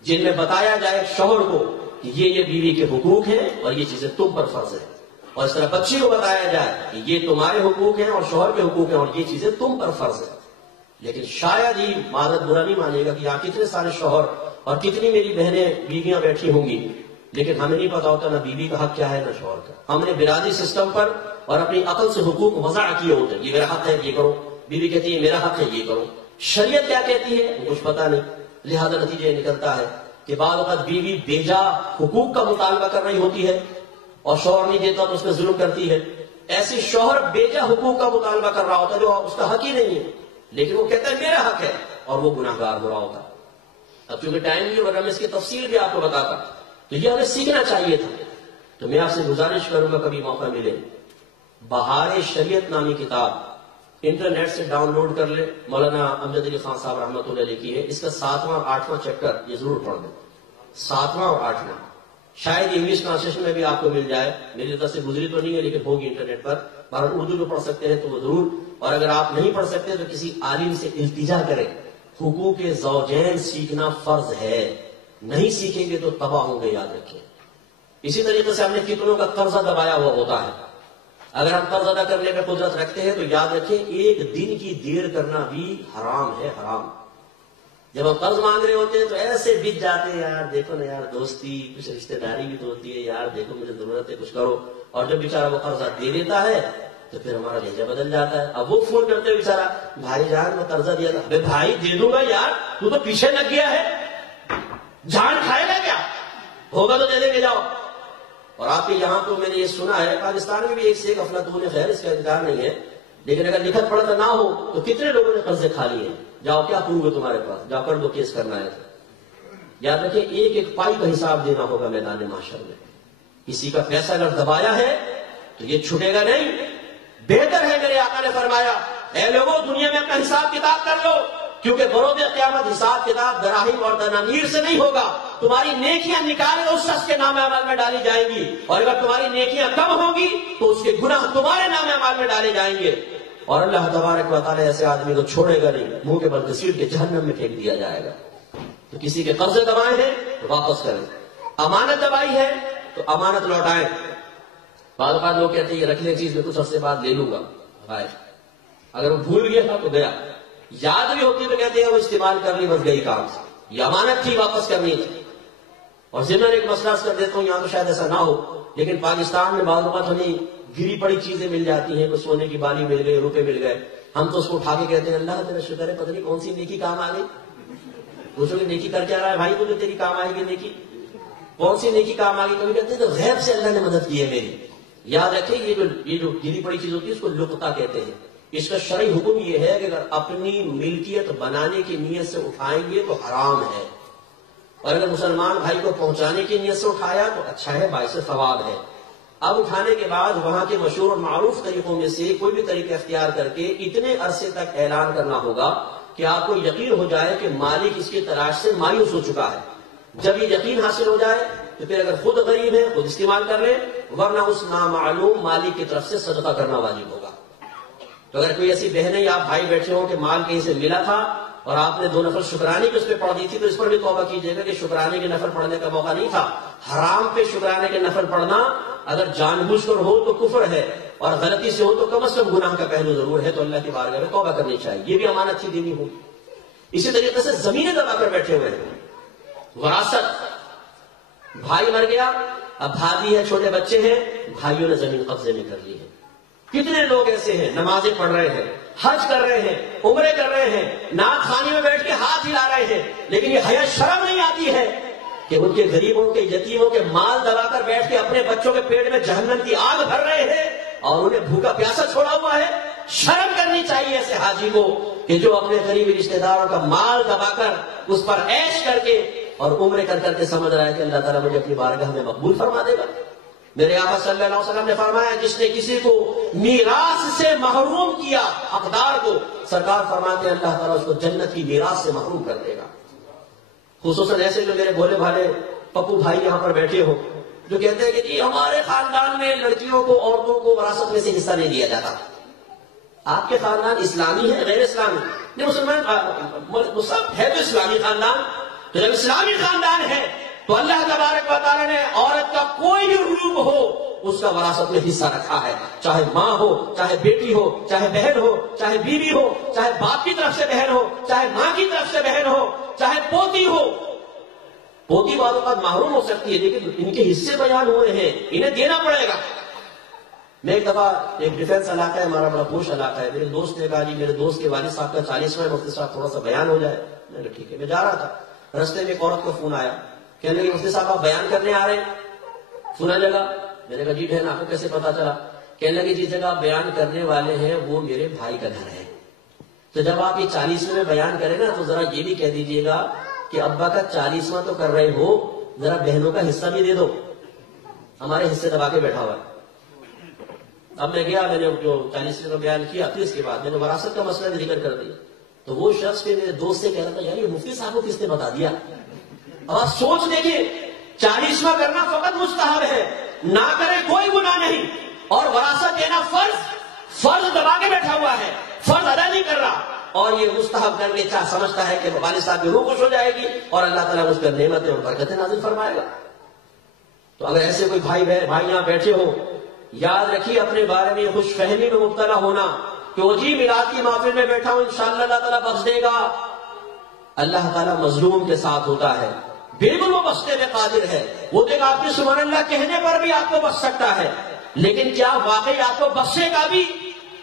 جن میں بتایا جائے شوہر کو کہ یہ بیوی کے حقوق ہیں اور یہ چیزیں تم پر فرض ہیں, اور اس طرح بچی کو بتایا جائے کہ یہ تمہارے حقوق ہیں اور شوہر کے حقوق ہیں اور یہ چیزیں تم پر فرض ہیں. لیکن شاید ہی معذرت برا نہیں مانے گا کہ یہاں کتنے سارے شوہر اور کتنی میری بہنیں بیویاں بیٹھی ہوں گی, لیکن ہمیں نہیں پتا ہوتا نہ بیوی کا حق کیا ہے نہ شوہر کا. ہم نے برادری سسٹم پر اور اپنی عقل سے حقوق وضع کیے ہوتے ہیں, یہ میرا حق ہے یہ کرو, بیوی کہتی ہے میرا حق ہے یہ کرو. شریعت کیا کہتی ہے وہ کچھ پتا نہیں. لہذا نتیجہ یہ نکلتا ہے کہ بعض اوقات بیوی بیجا حقوق کا مطالبہ کر رہی ہوتی ہے اور شوہر نہیں دیتا تو اس پہ ظلم کرتی ہے. ایسی شوہر بیجا حقوق کا مطالبہ کر رہا ہوتا ہے جو اس کا حق ہی نہیں ہے, لیکن وہ کہتا ہے میرا حق ہے, اور وہ گناہ گار ہو رہا ہوتا. اب چونکہ ٹائم نہیں ورنہ میں اس کی تفصیل بھی آپ کو بتاتا, تو یہ ہمیں سیکھنا چاہیے تھا. تو میں آپ سے گزارش کروں گا کبھی موقع ملے بہار شریعت نامی کتاب انٹرنیٹ سے ڈاؤن لوڈ کر لے, مولانا امجد علی خان صاحب رحمۃ اللہ علیہ کی ہے. اس کا 7واں اور 8واں چیپٹر یہ ضرور پڑھ دیں, 7واں اور 8واں. شاید انگلش ٹرانسلیشن میں بھی آپ کو مل جائے, میری طرف سے گزری تو نہیں ہے لیکن ہوگی انٹرنیٹ پر. اور اردو جو پڑھ سکتے ہیں تو وہ ضرور, اور اگر آپ نہیں پڑھ سکتے تو کسی عالم سے التجا کریں. حقوق زوجین سیکھنا فرض ہے, نہیں سیکھیں گے تو تباہ ہوں گے, یاد رکھیں. اسی طریقے سے ہم نے کتنوں کا قرضہ دبایا ہوا ہوتا ہے. اگر ہم قرض ادا کرنے میں قدرت رکھتے ہیں تو یاد رکھیں ایک دن کی دیر کرنا بھی حرام ہے, حرام. جب ہم قرض مانگ رہے ہوتے ہیں تو ایسے بت جاتے ہیں, یار دیکھو نا یار دوستی کچھ رشتہ داری بھی تو ہوتی ہے, یار دیکھو مجھے ضرورت ہے کچھ کرو. اور جب بیچارہ وہ قرضہ دے دیتا ہے تو پھر ہمارا لہجہ بدل جاتا ہے. اب وہ فون کرتے ہوئے بیچارہ بھائی جان میں قرضہ دیا تھا, ابے بھائی دے دوں گا یار, تو پیچھے لگ گیا ہے, جان کھائے گا کیا, ہوگا تو دے دے کے جاؤ. اور آپ کے یہاں تو میں نے یہ سنا ہے پاکستان میں بھی ایک سے ایک افلاطون ہے, خیر اس کا انکار نہیں ہے, لیکن اگر لکھت پڑھتا نہ ہو تو کتنے لوگوں نے قرضے کھا لیے ہیں. جاؤ کیا پروف ہے تمہارے پاس, جا کر دو کیس کرنا ہے. یاد رکھیں ایک ایک پائی کا حساب دینا ہوگا میدان محشر میں. کسی کا پیسہ اگر دبایا ہے تو یہ چھوٹے گا نہیں. بہتر ہے میرے آقا نے فرمایا اے لوگوں دنیا میں اپنا حساب کتاب کر لو, کیونکہ بروز قیامت حساب کتاب دراہیم اور دنانیر سے نہیں ہوگا. تمہاری نیکیاں نکال کر اس شخص کے نام اعمال میں ڈالی جائیں گی, اور اگر تمہاری نیکیاں کم ہوں گی تو اس کے گناہ تمہارے نام اعمال میں ڈالے جائیں گے. اور اللہ تبارک و تعالیٰ ایسے آدمی کو چھوڑے گا نہیں, منہ کے بل گھسیٹ کے جہنم میں پھینک دیا جائے گا. تو کسی کے قرضے دبائے ہیں تو واپس کریں, امانت دبائی ہے تو امانت لوٹائیں. بعض اوقات لوگ کہتے ہیں یہ رکھ لیں چیز میں کچھ عرصے بعد لے لوں گا, بھائی اگر وہ بھول گیا تھا تو گیا, یاد بھی ہوتی تو کہتے ہیں وہ استعمال کر لی بس گئی کام سے. یہ امانت تھی، واپس کرنی تھی. اور ضمن ایک مسئلہ کر دیتا ہوں، یہاں تو شاید ایسا نہ ہو، لیکن پاکستان میں بعض اوقات ہمیں گری پڑی چیزیں مل جاتی ہیں، کوئی سونے کی بالی مل گئی، روپے مل گئے، ہم تو اس کو اٹھا کے کہتے ہیں اللہ تیرا شکر ہے، پتہ نہیں کون سی نیکی کام آ گئی. دوسروں کی نیکی کر کے آ رہا ہے، بھائی تجھے تیری کام آئے گی نیکی، کون سی نیکی کام آ گئی. کبھی کہتے ہیں تو غیب سے اللہ نے مدد کی ہے میری. یاد رکھیں یہ جو گری پڑی چیز ہوتی ہے اس کو لقطہ کہتے ہیں. اس کا شرعی حکم یہ ہے کہ اگر اپنی ملکیت بنانے کی نیت سے اٹھائیں گے تو حرام ہے، اور اگر مسلمان بھائی کو پہنچانے کی نیت سے اٹھایا تو اچھا ہے، باعث ثواب ہے. اب اٹھانے کے بعد وہاں کے مشہور اور معروف طریقوں میں سے کوئی بھی طریقہ اختیار کر کے اتنے عرصے تک اعلان کرنا ہوگا کہ آپ کو یقین ہو جائے کہ مالک اس کی تلاش سے مایوس ہو چکا ہے. جب یہ یقین حاصل ہو جائے تو پھر اگر خود غریب ہے خود استعمال کر لیں، ورنہ اس نامعلوم مالک کی طرف سے صدقہ کرنا واجب ہوگا. تو اگر کوئی ایسی بہنیں یا بھائی بیٹھے ہوں کہ مال کہیں سے ملا تھا اور آپ نے 2 نفل شکرانے کی اس پہ پڑھ دی تھی، تو اس پر بھی توبہ کیجیے گا کہ شکرانے کے نفل پڑھنے کا موقع نہیں تھا. حرام پہ شکرانے کے نفل پڑھنا اگر جان بوجھ کر ہو تو کفر ہے، اور غلطی سے ہو تو کم از کم گناہ کا پہلو ضرور ہے. تو اللہ کی بارگاہ میں توبہ کرنی چاہیے، یہ بھی امانت تھی دینی ہو. اسی طریقے سے زمینیں دبا کر بیٹھے ہوئے ہیں. وراثت، بھائی مر گیا، اب بھابھی ہے، چھوٹے بچے ہیں، بھائیوں نے زمین قبضے میں کر لی ہے. کتنے لوگ ایسے ہیں نمازیں پڑھ رہے ہیں، حج کر رہے ہیں، عمرے کر رہے ہیں، نعت خانے میں بیٹھ کے ہاتھ ہلا رہے ہیں، لیکن یہ حیا شرم نہیں آتی ہے کہ ان کے غریبوں کے یتیموں کے مال دبا کر بیٹھ کے اپنے بچوں کے پیٹ میں جہنم کی آگ بھر رہے ہیں اور انہیں بھوکا پیاسا چھوڑا ہوا ہے. شرم کرنی چاہیے ایسے حاجی کو کہ جو اپنے قریبی رشتہ داروں کا مال دبا کر اس پر عیش کر کے اور عمرے کر کے سمجھ رہا ہے کہ اللہ تعالیٰ مجھے اپنی بارگاہ میں مقبول فرما دے گا. میرے آقا صلی اللہ علیہ وسلم نے فرمایا جس نے کسی کو میراث سے محروم کیا، حقدار کو، سرکار فرماتے ہیں اللہ تعالیٰ اس کو جنت کی میراث سے محروم کر دے گا. خصوصاً ایسے جو میرے بھولے بھالے پپو بھائی یہاں پر بیٹھے ہو جو کہتے ہیں کہ جی ہمارے خاندان میں لڑکیوں کو عورتوں کو وراثت میں سے حصہ نہیں دیا جاتا. آپ کے خاندان اسلامی ہے غیر اسلامی؟ نہیں، مسلمان سب ہے تو اسلامی خاندان. تو جب اسلامی خاندان ہے تو اللہ تبارک و تعالیٰ نے عورت کا کوئی بھی روپ ہو اس کا وراثت میں حصہ رکھا ہے، چاہے ماں ہو، چاہے بیٹی ہو، چاہے بہن ہو، چاہے بیوی ہو، چاہے باپ کی طرف سے بہن ہو، چاہے ماں کی طرف سے بہن ہو، چاہے پوتی ہو. پوتی بعض اوقات محروم ہو سکتی ہے لیکن ان کے حصے بیان ہوئے ہیں، انہیں دینا پڑے گا. میں ایک دفعہ ایک ڈیفینس علاقہ ہے ہمارا، بڑا پوش علاقہ ہے، میرے دوست نے کہا جی میرے دوست کے والد صاحب کا 40واں مفتی صاحب تھوڑا سا بیان ہو جائے. میں نے ٹھیک ہے. میں جا رہا تھا، رستے میں ایک عورت کا فون آیا، کہنے لگے مفتی صاحب آپ بیان کرنے آ رہے ہیں فلاں جگہ. میں نے کہا جی بہن آپ کو کیسے پتا چلا؟ کہنے لگے جس جگہ آپ بیان کرنے والے ہیں وہ میرے بھائی کا گھر ہے. تو جب آپ یہ 40ویں میں بیان کریں نا تو ذرا یہ بھی کہہ دیجئے گا کہ ابا کا 40واں تو کر رہے ہو، ذرا بہنوں کا حصہ بھی دے دو، ہمارے حصے دبا کے بیٹھا ہوا ہے. اب میں گیا، میں نے جو 40ویں کا بیان کیا، پھر اس کے بعد میں نے وراثت کا مسئلہ بھی ذکر کر دیا. تو وہ شخص پہ میرے دوست سے کہہ رہا تھا یار یہ مفتی صاحب کو کس نے بتا دیا؟ اب آپ سوچ دیکھیے 40واں کرنا فقط مستحب ہے، نہ کرے کوئی گناہ نہیں، اور وراثت دینا فرض دبا کے بیٹھا ہوا ہے، فرض ادا نہیں کر رہا، اور یہ مستحب کر کے سمجھتا ہے کہ والد صاحب کی روح خوش ہو جائے گی اور اللہ تعالیٰ اس پر نعمتیں اور برکتیں نازل فرمائے گا. تو اگر ایسے کوئی بھائی یہاں بیٹھے ہو، یاد رکھیے اپنے بارے میں خوش فہمی میں مبتلا ہونا کہ وہ جی میلاد کی محفل میں بیٹھا ہوں انشاءاللہ اللہ تعالیٰ بخش دے گا. اللہ تعالیٰ مظلوم کے ساتھ ہوتا ہے، بالکل وہ بخشنے میں قادر ہے. وہ دیکھ آپ کے سبحان اللہ کہنے پر بھی آپ کو بخش سکتا ہے، لیکن کیا واقعی آپ کو بخشے گا بھی؟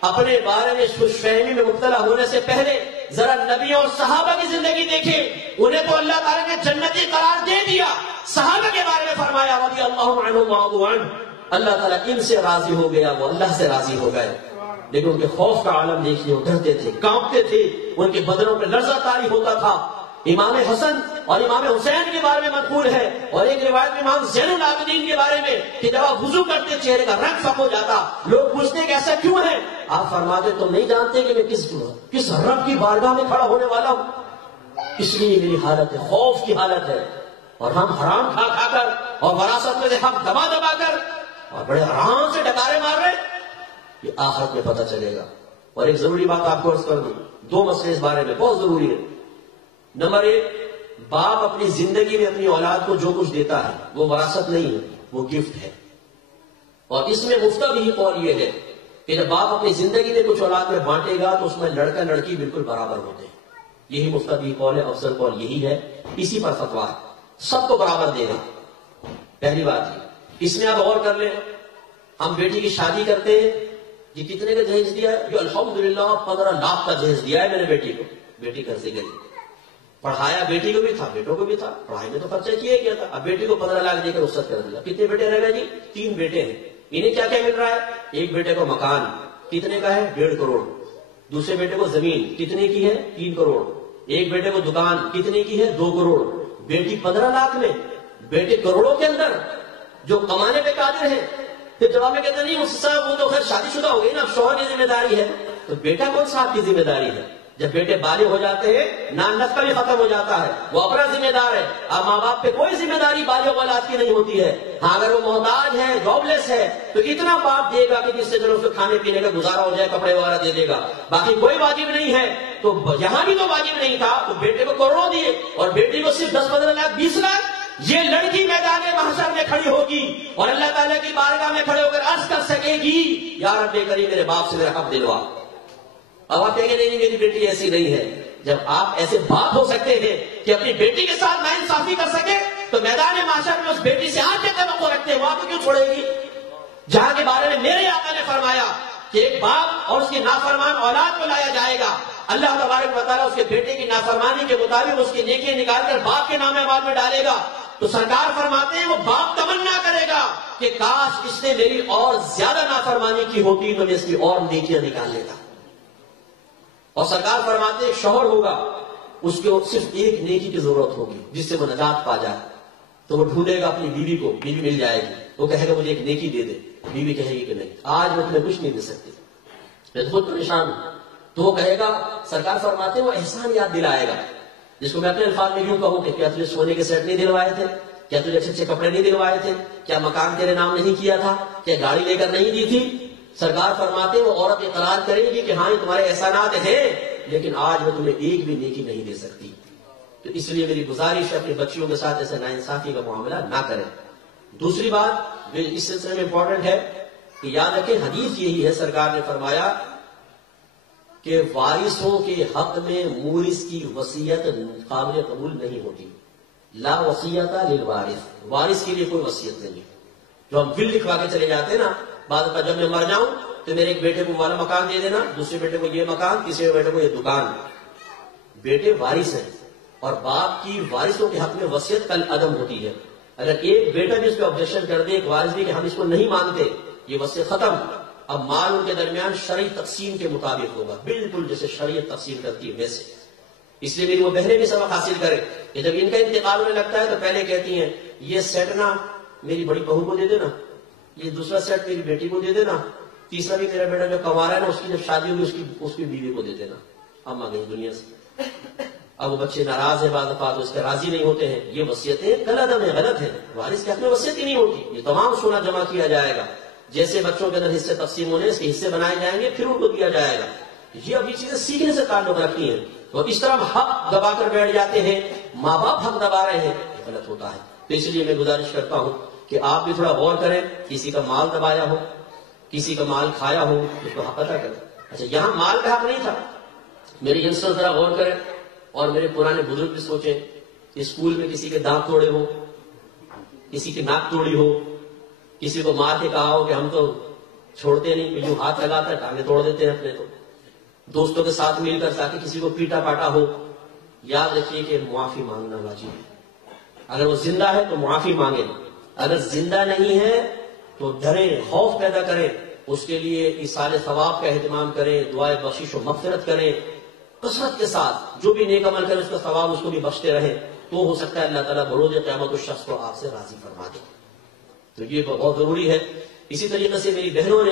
اپنے بارے میں خوش فہمی میں مبتلا ہونے سے پہلے ذرا نبیوں اور صحابہ کی زندگی دیکھیں. انہیں تو اللہ تعالیٰ نے جنتی قرار دے دیا. صحابہ کے بارے میں فرمایا رضی اللہ عنہم ورضوا عنہ، اللہ تعالیٰ ان سے راضی ہو گیا، وہ اللہ سے راضی ہو گئے. لیکن ان کے خوف کا عالم دیکھیے، وہ ڈرتے تھے، کانپتے تھے، ان کے بدنوں پہ لرزہ طاری ہوتا تھا. امام حسن اور امام حسین کے بارے میں منقول ہے، اور ایک روایت میں امام زین العابدین کے بارے میں کہ جب آپ وضو کرتے چہرے کا رنگ فق ہو جاتا. لوگ پوچھتے کہ ایسا کیوں ہے؟ آپ فرماتے تم نہیں جانتے کہ میں کس رب کی بارگاہ میں کھڑا ہونے والا ہوں، اس لیے میری حالت ہے، خوف کی حالت ہے. اور ہم حرام کھا کھا کر اور وراثت میں سے حق دبا دبا کر اور بڑے آرام سے ڈکارے مار رہے، یہ آخرت میں پتہ چلے گا. اور ایک ضروری بات آپ کو عرض کر دوں، 2 مسئلے اس بارے میں بہت ضروری ہے. نمبر 1، باپ اپنی زندگی میں اپنی اولاد کو جو کچھ دیتا ہے وہ وراثت نہیں ہے، وہ گفٹ ہے. اور اس میں مفتہ بھی قول یہ ہے کہ جب باپ اپنی زندگی میں کچھ اولاد میں بانٹے گا تو اس میں لڑکا لڑکی بالکل برابر ہوتے ہیں. یہی مفتدی قول ہے، افضل قول یہی ہے، اسی پر فتوا ہے، سب کو برابر دے دیں. پہلی بات یہ. اس میں آپ غور کر لیں، ہم بیٹی کی شادی کرتے ہیں، یہ کتنے کا جہیز دیا ہے؟ جو الحمدللہ 15 لاکھ کا جہیز دیا ہے میں نے بیٹی کو. بیٹی گھر سے گئی، پڑھایا بیٹی کو بھی تھا بیٹوں کو بھی تھا، پڑھائی میں تو خرچہ کیا گیا تھا. اب بیٹی کو 15 لاکھ دے کر رخصت کر دیا. کتنے بیٹے رہ گئے جی؟ 3 بیٹے ہیں. انہیں کیا کیا مل رہا ہے؟ ایک بیٹے کو مکان کتنے کا ہے؟ 1.5 کروڑ. دوسرے بیٹے کو زمین کتنے کی ہے؟ 3 کروڑ. ایک بیٹے کو دکان کتنے کی ہے؟ 2 کروڑ. بیٹی 15 لاکھ میں، بیٹے کروڑوں کے اندر جو کمانے پہ قادر ہیں. پھر جواب میں کہتے نہیں مفتی صاحب وہ تو خیر شادی شدہ ہو گئی نا، اب شوہر کی ذمہ داری ہے. تو بیٹا کون سا آپ کی ذمہ داری ہے؟ جب بیٹے بالغ ہو جاتے ہیں نان نسخہ بھی ختم ہو جاتا ہے، وہ اپنا ذمہ دار ہے. اب ماں باپ پہ کوئی ذمہ داری بالغ اولاد کی نہیں ہوتی ہے. ہاں اگر وہ محتاج ہے، جاب لیس ہے، تو اتنا باپ دے گا کہ جس سے چلو اس کو کھانے پینے کا گزارا ہو جائے، کپڑے وغیرہ دے دے گا، باقی کوئی واجب نہیں ہے. تو یہاں بھی تو واجب نہیں تھا، تو بیٹے کو کروڑوں دیے اور بیٹی کو صرف 10-15 لاکھ 20 لاکھ. یہ لڑکی میدان محشر میں کھڑی ہوگی اور اللہ تعالیٰ کی بارگاہ میں کھڑے ہو کر عرض کر سکے گی یا رب کریم میرے باپ سے میرا حق دلوا. اب آپ کہیں گے نہیں میری بیٹی ایسی نہیں ہے. جب آپ ایسے باپ ہو سکتے ہیں کہ اپنی بیٹی کے ساتھ ناانصافی کر سکے تو میدان محشر میں اس بیٹی سے آج کے توقع رکھتے ہیں وہ آپ کو کیوں چھوڑے گی؟ جہاں کے بارے میں میرے آقا نے فرمایا کہ ایک باپ اور اس کی نافرمان اولاد کو لایا جائے گا، اللہ تبارک و تعالیٰ اس کے بیٹے کی نافرمانی کے مطابق اس کی نیکیاں نکال کر باپ کے نام اعمال میں ڈالے گا. تو سرکار فرماتے ہیں وہ باپ تمنا کرے گا کہ کاش اس نے میری اور زیادہ نافرمانی کی ہوتی تو میں اس کی اور نیکیاں نکال لیتا. اور سرکار فرماتے ہیں شوہر ہوگا اس کو صرف ایک نیکی کی ضرورت ہوگی جس سے وہ نجات پا جائے، تو وہ ڈھونڈے گا اپنی بیوی کو، بیوی مل جائے گی، وہ کہے گا مجھے ایک نیکی دے دے. بیوی کہے گی کہ نہیں آج میں تمہیں کچھ نہیں دے سکتی، میں خود پریشان ہوں. تو وہ کہے گا، سرکار فرماتے ہیں وہ احسان یاد دلائے گا، جس کو میں اپنے الفاظ میں یوں کہوں کہ کیا تجھے سونے کے سیٹ نہیں دلوائے تھے؟ کیا تجھے اچھے اچھے کپڑے نہیں دلوائے تھے؟ کیا مکان تیرے نام نہیں کیا تھا؟ کیا گاڑی لے کر نہیں دی تھی؟ سرکار فرماتے ہیں وہ عورت اقرار کرے گی کہ ہاں یہ تمہارے احسانات ہیں لیکن آج میں تمہیں ایک بھی نیکی نہیں دے سکتی. تو اس لیے میری گزارش ہے اپنی بچیوں کے ساتھ ایسے ناانصافی کا معاملہ نہ کریں. دوسری بات جو اس سلسلے میں امپورٹنٹ ہے کہ یاد رکھیں حدیث یہی ہے، سرکار نے فرمایا کہ وارثوں کے حق میں مورث کی وصیت قابل قبول نہیں ہوتی. لا وصیت للوارث، وارث کے لیے کوئی وصیت نہیں. جو ہم ول لکھوا کے چلے جاتے ہیں نا، بعد میں جب میں مر جاؤں تو میرے ایک بیٹے کو والا مکان دے دینا، دوسرے بیٹے کو یہ مکان، تیسرے بیٹے کو یہ دکان. بیٹے وارث ہیں اور باپ کی وارثوں کے حق میں وصیت کل عدم ہوتی ہے. اگر ایک بیٹا بھی اس پہ آبجیکشن کر دے، ایک وارث بھی کہ ہم اس کو نہیں مانتے، یہ وصیت ختم. اب مال ان کے درمیان شرعی تقسیم کے مطابق ہوگا، بالکل جیسے شریعت تقسیم کرتی ہے ویسے. اس لیے میری وہ بہنیں بھی سبق حاصل کریں کہ جب ان کا انتقال ہونے لگتا ہے تو پہلے کہتی ہیں یہ سیٹ نا میری بڑی بہو کو دے دینا، یہ دوسرا سیٹ میری بیٹی کو دے دینا، تیسرا بھی میرا بیٹا جو کنوارا ہے نا اس کی جب شادی ہوگی اس کی بیوی کو دے دینا. اب آ گئی دنیا سے. اب وہ بچے ناراض ہیں، بعض دفعہ اس کے راضی نہیں ہوتے ہیں. یہ وصیتیں کل عدم ہے، غلط ہے. وارث کے حق میں وصیت ہی نہیں ہوتی. یہ تمام سونا جمع کیا جائے گا، جیسے بچوں کے اندر حصے تقسیم ہونے اس کے حصے بنائے جائیں گے پھر ان کو دیا جائے گا. یہ ابھی چیزیں سیکھنے سے تعلق رکھتی ہیں. اور اس طرح ہم حق دبا کر بیٹھ جاتے ہیں، ماں باپ حق دبا رہے ہیں، یہ غلط ہوتا ہے. تو اس لیے میں گزارش کرتا ہوں کہ آپ بھی تھوڑا غور کریں. کسی کا مال دبایا ہو، کسی کا مال کھایا ہو، اس کو حق ادا کریں. اچھا یہاں مال کا حق نہیں تھا، میرے ینگسٹر ذرا غور کریں اور میرے پرانے بزرگ بھی سوچیں. اسکول میں کسی کے دانت توڑے ہو، کسی کی ناک توڑی ہو، کسی کو مار کے کہا ہو کہ ہم تو چھوڑتے نہیں، یوں ہاتھ لگاتا ہے ٹانگیں توڑ دیتے ہیں اپنے. تو دوستوں کے ساتھ مل کر تاکہ کسی کو پیٹا پاٹا ہو، یاد رکھیے کہ معافی مانگنا واجب ہے. اگر وہ زندہ ہے تو معافی مانگے، اگر زندہ نہیں ہے تو ڈریں، خوف پیدا کریں، اس کے لیے ایصال ثواب کا اہتمام کریں، دعائے بخشش و مغفرت کریں کثرت کے ساتھ. جو بھی نیک عمل کرے اس کا ثواب اس کو بھی بخشتے رہیں، تو ہو سکتا ہے اللہ تعالیٰ بروز قیامت اس شخص کو آپ سے راضی فرما دے. تو یہ بہت ضروری ہے. اسی طریقے سے میری بہنوں نے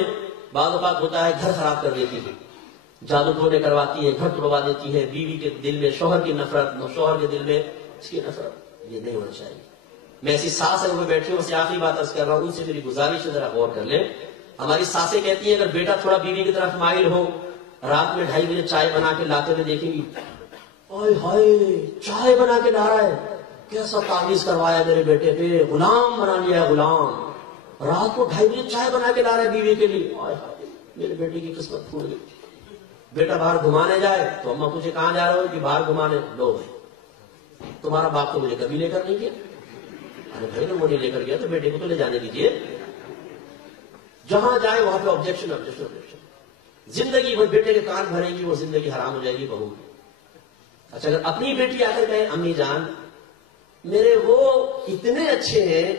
بعض اوقات ہوتا ہے گھر خراب کر دیتی ہے، جادو ٹونے کرواتی ہے، گھر توڑوا دیتی ہے. بیوی کے دل میں شوہر کی نفرت، شوہر کے دل میں اس کی نفرت، یہ نہیں ہونا چاہیے. میں ایسی ساس اگر بیٹھی ہوں، آخری بات عرض کر رہا ہوں، ان سے میری گزارش ہے ذرا غور کر لیں. ہماری ساسیں کہتی ہیں اگر بیٹا تھوڑا بیوی کی طرف مائل ہو، رات میں 2:30 بجے چائے بنا کے لاتے ہوئے دیکھیں گی، اوئے ہائے چائے بنا کے لا رہا ہے، کیسا تعویذ کروایا میرے بیٹے پہ، غلام بنا لیا ہے غلام. رات کو 2:30 بجے چائے بنا کے لا رہا ہے بیوی کے لیے، اوئے ہائے میرے بیٹے کی قسمت پھوٹ گئی. بیٹا باہر گھمانے جائے تو اماں پوچھے کہاں جا رہے ہو؟ کہ باہر گھمانے. لو بھائی تمہارا باپ تو مجھے کبھی لے کر نہیں گیا. ارے بھائی نے مجھے لے کر گیا تو بیٹے کو تو لے جانے دیجیے. جہاں جائے وہاں پہ آبجیکشن آبجیکشن آبجیکشن. زندگی بھر بیٹے کے کان بھرے گی وہ زندگی حرام ہو جائے گی بہو. اچھا اگر اپنی بیٹی آ کر کہے امی جان میرے وہ اتنے اچھے ہیں,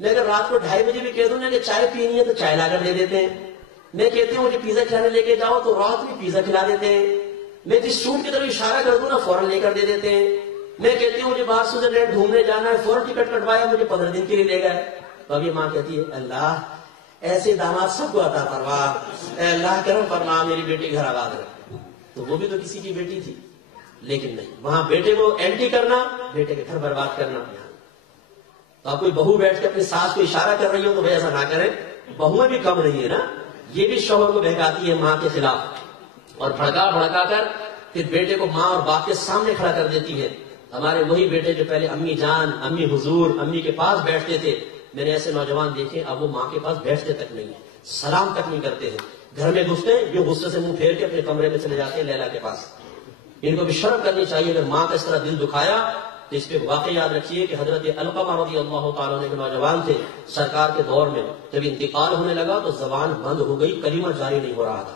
میں اگر رات کو 2:30 بجے بھی کہہ دوں نا کہ چائے پینی ہے تو چائے لا کر دے دیتے ہیں. میں کہتی ہوں مجھے پیزا کھلانے لے کے جاؤ تو رات میں پیزا کھلا دیتے ہیں. میں جس سوٹ کی طرف اشارہ کر دوں نا فوراً لے کر دے دیتے ہیں. میں کہتی ہوں مجھے باہر سوئٹزرلینڈ گھومنے جانا ہے, فوراً ٹکٹ کٹوایا مجھے 15 دن کے لیے لے گئے. تو ابھی ماں کہتی ہے اللہ ایسے داماد سب کو عطا فرما, اے اللہ کرم فرما, میری بیٹی گھر آباد رکھ. تو وہ بھی تو کسی کی بیٹی تھی, لیکن نہیں, وہاں بیٹے کو اینٹی کرنا, بیٹے کے گھر برباد کرنا. تو آپ کوئی بہو بیٹھ کے اپنی ساس کو اشارہ کر رہی ہو تو بھائی ایسا نہ کریں. بہویں بھی کم نہیں ہے نا, یہ بھی شوہر کو بہکاتی ہے ماں کے خلاف اور بھڑکا بھڑکا کر پھر بیٹے کو ماں اور باپ کے سامنے کھڑا کر دیتی ہے. ہمارے وہی بیٹے جو پہلے امی جان, امی حضور, امی کے پاس بیٹھتے تھے, میں نے ایسے نوجوان دیکھے اب وہ ماں کے پاس بیٹھتے تک نہیں, سلام تک نہیں کرتے ہیں. گھر میں گھستے ہیں جو غصے سے منہ پھیر کے اپنے کمرے میں چلے جاتے ہیں لیلا کے پاس. ان کو بھی شرم کرنی چاہیے. اگر ماں کا اس طرح دل دکھایا تو اس پہ واقعہ یاد رکھیے کہ حضرت علقمہ رضی اللہ تعالیٰ عنہ کے نوجوان تھے سرکار کے دور میں. جب انتقال ہونے لگا تو زبان بند ہو گئی, کلمہ جاری نہیں ہو رہا تھا.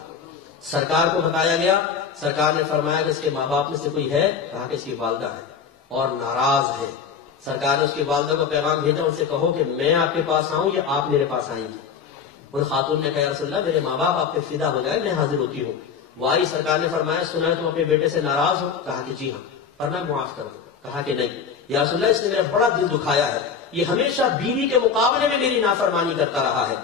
سرکار کو بتایا گیا, سرکار نے فرمایا کہ اس کے ماں باپ میں سے کوئی ہے؟ کہا کہ اس کی والدہ ہے اور ناراض ہے. سرکار نے اس کی والدہ کو پیغام بھیجا, ان سے کہو کہ میں آپ کے پاس آؤں یا آپ میرے پاس آئیں گی. ان خاتون نے کہا یا رسول اللہ میرے ماں باپ آپ پہ فدا ہو جائے, میں حاضر ہوتی ہوں. وہ آئی, سرکار نے فرمایا سنا ہے تم اپنے بیٹے سے ناراض ہو؟ کہا کہ جی ہاں. فرمایا معاف کر دو. کہا کہ نہیں یا رسول اللہ اس نے میرا بڑا دل دکھایا ہے, یہ ہمیشہ بیوی کے مقابلے میں میری نافرمانی کرتا رہا ہے.